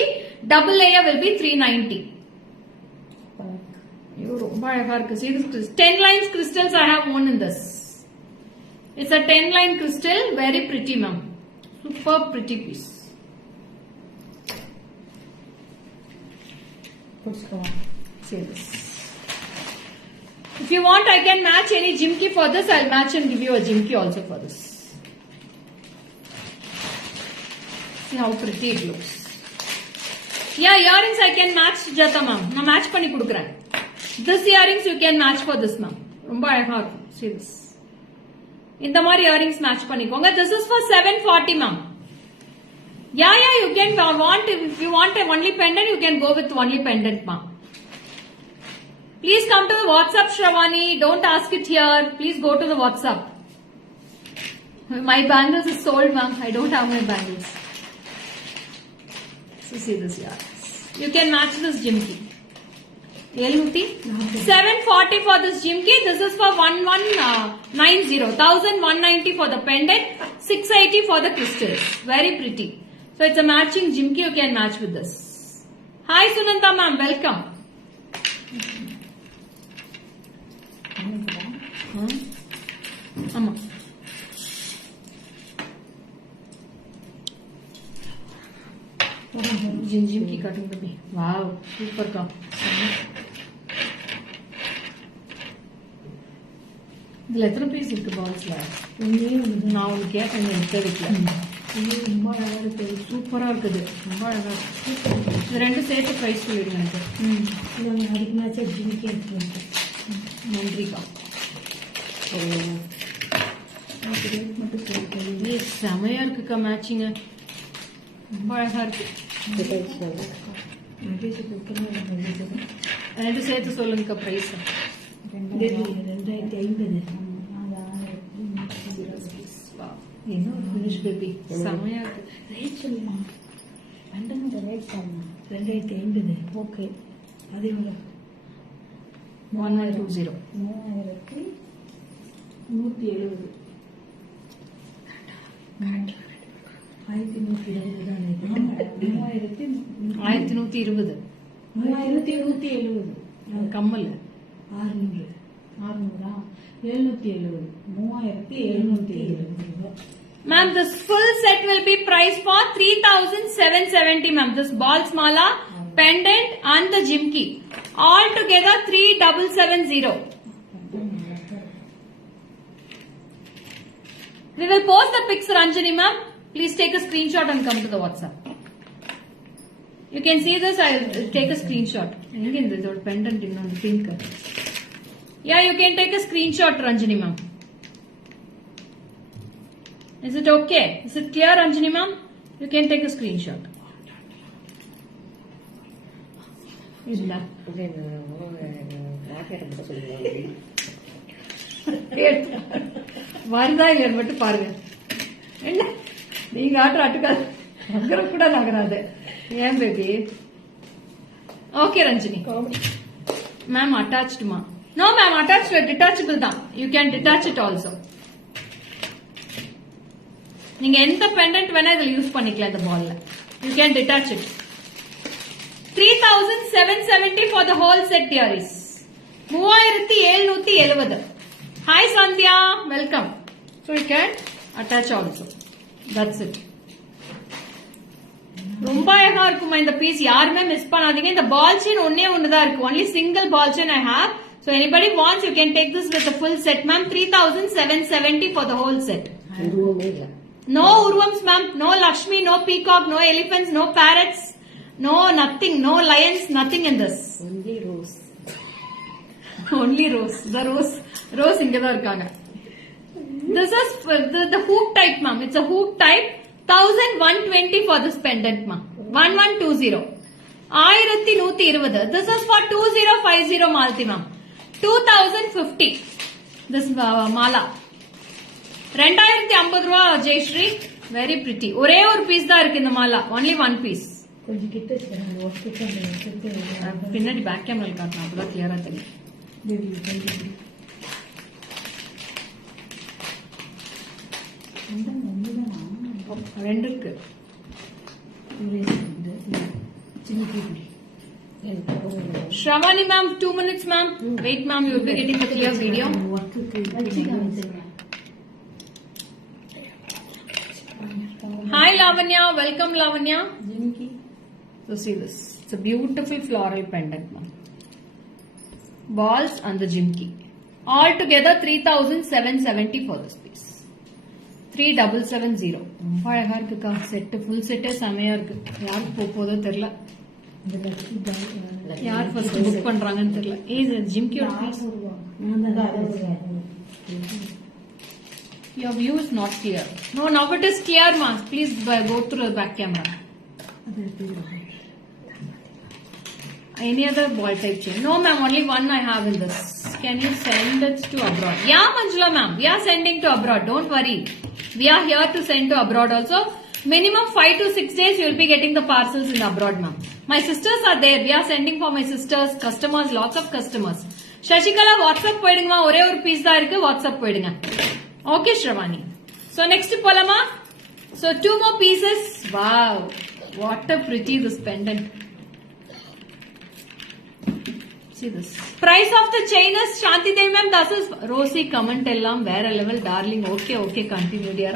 Double layer will be 390. See this 10 lines crystals I have worn in this. It's a 10 line crystal, very pretty ma'am. Super pretty piece. See this. If you want, I can match any jimki for this. I'll match and give you a jimki also for this. See how pretty it looks. Yeah, earrings I can match Jata ma'am. Na match panni kudukren. This earrings you can match for this ma'am. Romba அழகா இருக்கும். See this. இந்த மாதிரி earrings match பண்ணிக்கோங்க. This is for 740 ma'am. Yeah, you can want, if you want a only pendant, you can go with only pendant ma'am. Please come to the WhatsApp, Shravani. Don't ask it here. Please go to the WhatsApp. My bangles is sold ma'am. I don't have my bangles. So see this earrings. You can match this jimki. 740 for this jimki. This is for 1190. 1190 for the pendant. 680 for the crystals. Very pretty. So it's a matching jimki. You can match with this. Hi Sunanta ma'am. Welcome. Amma. Jimki cutting baby. Wow. Super ka. இதுல எத்தனை piece இருக்கு பால்ஸ்ல? நான் உங்களுக்கு கேட்டேன், எடுத்து வைக்கல. ரொம்ப அழகா இருக்கு, சூப்பரா இருக்குது, ரொம்ப அழகா இருக்கு. இது ரெண்டு சேர்த்து பிரைஸ் சொல்லிடுங்க எனக்கு. அதுக்கு மேட்சா ஜிமிக்கி எடுத்து. நன்றிக்கா. மட்டும் சொல்லிட்டு செமையா இருக்குக்கா மேட்சிங்க, ரொம்ப அழகா இருக்கு. ரெண்டு சேர்த்து சொல்லுங்கக்கா பிரைஸ். 2550. என்ன ஒரு ஃபினிஷ் பேபி, செமையா இருக்கு. ரேட் சொல்லுமா? 2550. ஓகே, அது எவ்வளோ? 1120. 170 1120 தானே இது 1120 3170 கம்மல் 600 600 770 3770 ma'am. This full set will be priced for 3770 ma'am. This balls mala, pendant and the jimki all together 3770. We will post the pics, Ranjani ma'am. Please take a screenshot and come to the WhatsApp. You can see this. I will take a screenshot. Again, this is pendant in on pink. Yeah, you can take a screenshot, Ranjani ma'am. Is it okay? Is it clear, Ranjani ma'am? You can take a screenshot. இல்ல வருதா இல்லையா மட்டும் பாருங்க. என்ன நீங்க ஆட்டுற ஆட்டுக்காது நகர கூட நகராது ஏன் பேபி? ஓகே ரஞ்சினி மேம் அட்டாச்டுமா? நோ மேம், அட்டாச் டிட்டாச்சபிள் தான். You can detach it also. நீங்க எந்த பெண்டன்ட் வேணா இதுல யூஸ் பண்ணிக்கலாம். இந்த பால்ல you can detach it. 3770 for the whole set, dearies. 3770. Hi Sandhya, welcome. So you can attach also. That's it. ரொம்ப அழகா இருக்குமா இந்த பீஸ், யாருமே மிஸ் பண்ணாதீங்க. இந்த பால் செயின் ஒன்னே ஒண்ணுதான் இருக்கு. only single ball chain I have. So anybody wants, you can take this with the full set, ma'am. 3770 for the whole set. No urvams, ma'am. No Lakshmi, no peacock, no elephants, no parrots, no nothing, no lions, nothing in this. only rose. Only rose. The rose இங்க தான் இருக்காங்க. This is the hoop type, ma'am. It's a hoop type. 1120 for this pendant, ma'am. 1120. 1120. This is for 2050 Malti, ma'am. 2050. This mala. 2050 ரூபா Jayashree. Very pretty. ஒரே ஒரு piece தான் இருக்கு இந்த Mala. only one piece. கொஞ்சம் கிட்ட வச்சுக்கோங்க. பின்னாடி பேக் கேமரா காட்டணும், அப்பதான் கிளியரா தெரியும். ரெண்டு இருக்கு. Shravani ma'am, 2 minutes ma'am. Wait ma'am, you will be getting the clear video. Hi Lavanya, welcome Lavanya. So see this. It's a beautiful floral pendant ma'am. Balls and the jimki. All together 3770 for this piece. 3770. ரொம்ப அழகா இருக்குக்கா. Set full செட்டே செமையா இருக்கு. யாருக்கு போதோ தெரியல. யார் ஃபர்ஸ்ட் புக் பண்றாங்கன்னு தெரியல. இது ஜிம்கியோட piece. Your view is not clear. No, now it is clear, ma'am. Please go through the back camera. Any other ball type chain? No, ma'am. Only one I have in this. Can you send it to abroad? Yeah, Manjula, ma'am. We are sending to abroad. Don't worry. We are here to send to abroad also. Minimum 5 to 6 days you will be getting the parcels in abroad, ma'am. My sisters are there. We are sending for my sisters, customers, lots of customers. Shashikala, WhatsApp போயிடுங்க. ஒரே ஒரு piece தான் இருக்கு. WhatsApp போயிடுங்க. Okay, Shravani. So next polama. So 2 more pieces. Wow. What a pretty this pendant. See this. Price of the chain is Shanti Devi ma'am. That is Rosie comment ellam vera level darling. Okay, continue dear.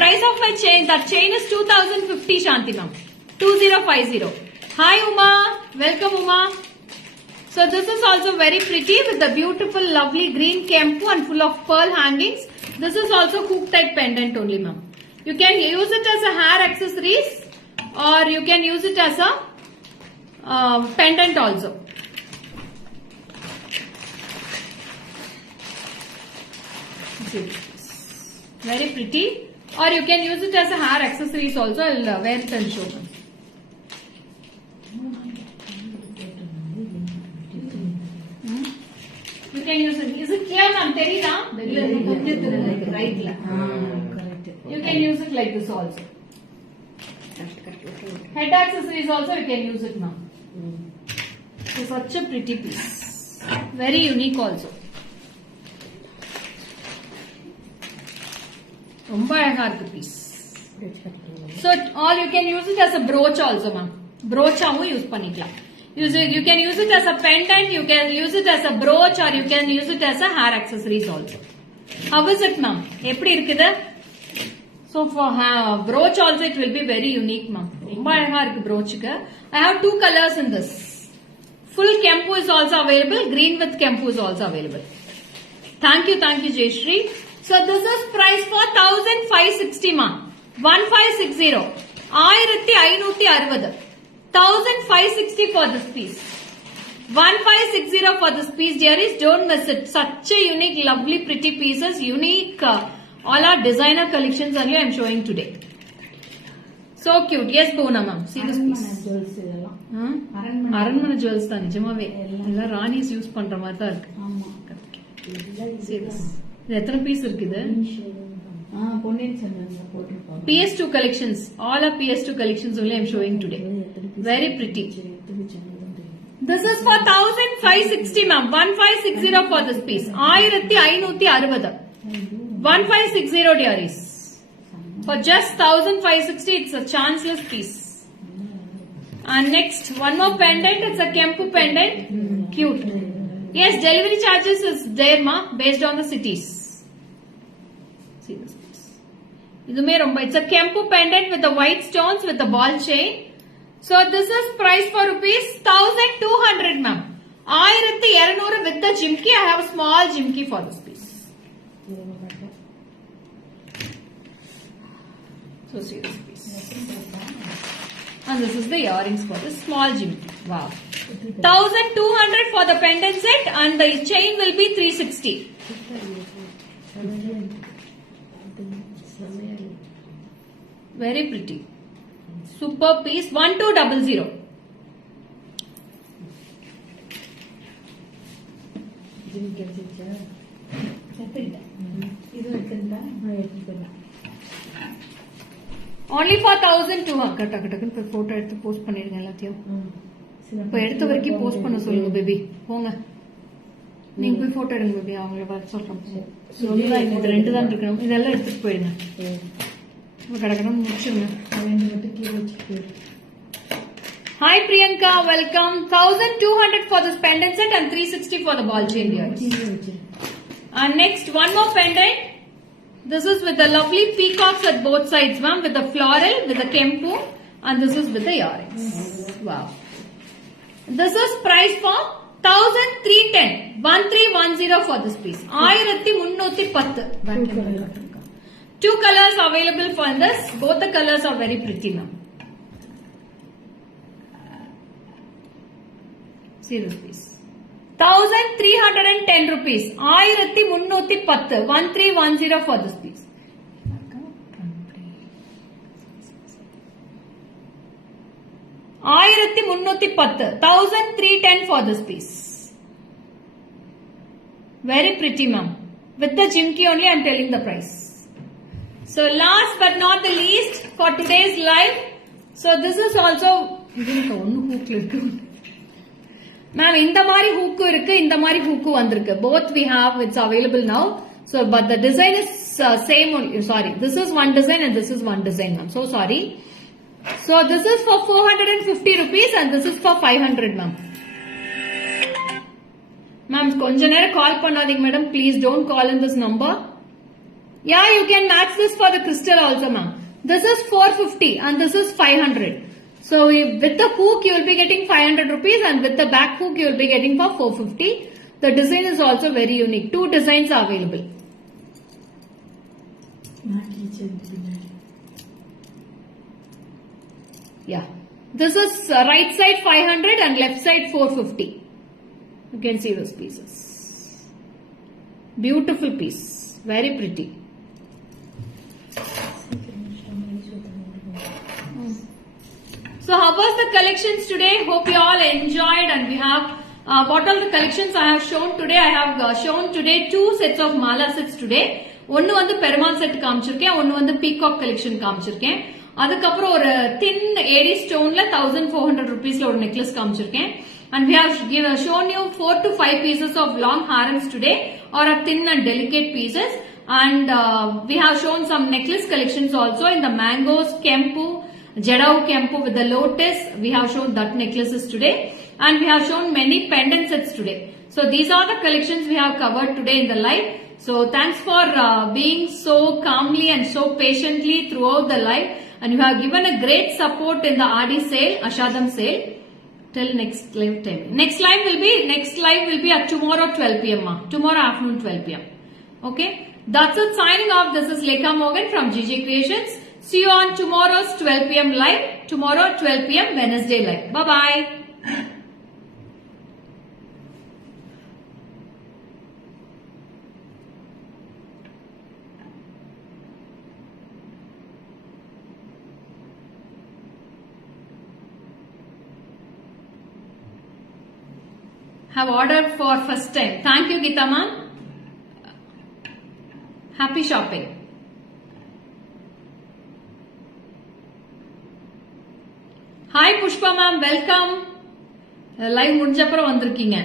Price of my chain. That chain is 2050 Shanti ma'am. 2050. Hi Uma. Welcome Uma. So this is also very pretty with the beautiful lovely green kempu and full of pearl hangings. This is also hook type pendant only ma'am. You can use it as a hair accessories or you can use it as a pendant also. Very pretty. Or you can use it as a hair accessories also. I'll wear it and show them. You can use it. Is it clear ma'am? Terida? Right. You can use it like this also. Head accessories also you can use it now. It's such a pretty piece. Very unique also. ரொம்ப அழகா இருக்கு piece. So all you can use it as a brooch also, ma'am. Broochaவும் use பண்ணிக்கலாம். You can use it as a pendant, you can use it as a brooch, or you can use it as a hair accessories also. How is it, ma'am? எப்படி இருக்குது? So for brooch also it will be very unique, ma'am. ரொம்ப அழகா இருக்கு broochக்கு. I have two colors in this. Full kempu is also available, green with kempu is also available. Thank you, Jayashree. So this is price for 1560, ma'am. 1560. 1560. 1560 for this piece. 1560 for this piece, dearies. Don't miss it. Such a unique, lovely, pretty pieces. Unique. All our designer collections only I am showing today. So cute. Yes, Bhuvana ma'am. See this piece. அரண்மனை jewels தான் நிஜமாவே. எல்லாம் Rani's use பண்ற மாதிரி தான் இருக்கு. See this. இது எத்தனை பீஸ் இருக்குது? PS2 collections. All are PS2 collections only I am showing today. Very pretty. This is for 1560, ma'am. 1560 for this piece. 1560. 1560, dearies. For just 1560, it's a chanceless piece. And next, one more pendant. It's a Kempu pendant. Cute. Yes, delivery charges is there, ma, based on the cities. See this piece. It's a Kempu pendant with the white stones with the ball chain. So this is price for rupees 1200, ma'am. 1200 with the jimki. I have a small jimki for this piece. So see this piece. And this is the earrings for this small jimki. Wow. 1200 for the pendant set and the chain will be 360. Very pretty. Super piece. 1200. Only for 1200. Photo எடுத்து post பண்ணிருங்க எல்லாத்தையும். இப்போ எடுத்த வரைக்கும் post பண்ண சொல்லுங்க baby. போங்க. நீங்க போய் போட்டோ எடுங்க பேபி. அவங்கள வர சொல்றேன். சொல்லுங்க இது ரெண்டு தான் இருக்கணும். இதெல்லாம் எடுத்துட்டு போயிடுங்க. கடகடம் முடிச்சுங்க. Hi Priyanka, welcome. 1200 for this pendant set and 360 for the ball chain here. And next, one more pendant. This is with the lovely peacocks at both sides, ma'am, with the floral, with the kempu, and this is with the earrings. Wow. This is price for 1310. 1310 for this piece. 1310. Two colors available for this. Both the colors are very pretty, ma'am. See this piece. 1310 rupees. 1310. 1310 for this piece. 1310. 1310 for this piece. Very pretty, ma'am. With the jimki only I am telling the price. So last but not the least for today's live. So this is also ma'am, இந்த மாதிரி hook இருக்கு, இந்த மாதிரி hook வந்திருக்கு. Both we have, it's available now. So but the design is same only. Sorry, this is one design and this is one design, ma'am. So sorry. So this is for 450 rupees and this is for 500, ma'am. Ma'am, கொஞ்ச நேரம் கால் பண்ணாதீங்க madam. Please don't call in this number. Yeah, you can match this for the crystal also, ma'am. This is 450 and this is 500. So with the hook you will be getting 500 rupees and with the back hook you will be getting for 450. The design is also very unique. Two designs are available. Yeah. This is right side 500 and left side 450. You can see those pieces. Beautiful piece. Very pretty. So how was the collections today? Hope you all enjoyed and we have what all the collections I have shown today. I have shown today two sets of mala sets today. ஒன்னு வந்து Perumal set காமிச்சிருக்கேன், ஒன்னு வந்து peacock collection காமிச்சிருக்கேன். அதுக்கப்புறம் ஒரு thin AD stoneல 1400 rupeesல ஒரு necklace காமிச்சிருக்கேன். And we have shown you 4 to 5 pieces of long harams today or a thin and delicate pieces. And we have shown some necklace collections also in the mangoes, kempu, Jadau Kempu with the lotus. We have shown that necklaces today. And we have shown many pendant sets today. So these are the collections we have covered today in the live. So thanks for being so calmly and so patiently throughout the live. And you have given a great support in the RD sale, Ashadam sale. Till next live time. Next live will be at tomorrow 12 p.m. Tomorrow afternoon 12 p.m. Okay. That's it. Signing off. This is Lekha Morgan from GJ Creations. See you on tomorrow's 12 p.m. live. Tomorrow 12 p.m. Wednesday live. Bye bye. Have ordered for first time. Thank you, Geeta ma'am. Happy shopping. Hi Pushpa ma'am, welcome. Live முடிஞ்சப்பறம் வந்திருக்கீங்க.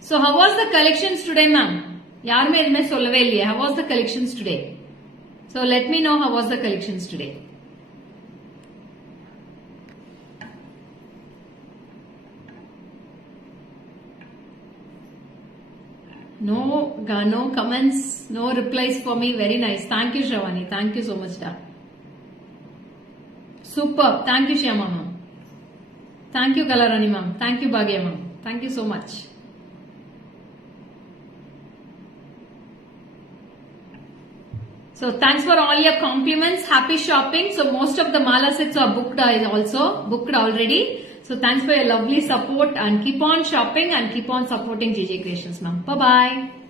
So how was the collections today ma'am? யாருமே எதுவுமே சொல்லவே இல்லையே. How was the collections today? So let me know how was the collections today. No comments, no replies for me. Very nice. Thank you, Shravani. Thank you so much, da. Superb. Thank you, Shyama ma'am. Thank you, Kalarani ma'am. Thank you, Bhagya ma'am. Thank you so much. So thanks for all your compliments. Happy shopping. So most of the mala sets are booked already. So thanks for your lovely support and keep on shopping and keep on supporting GJ Creations ma'am. Bye bye.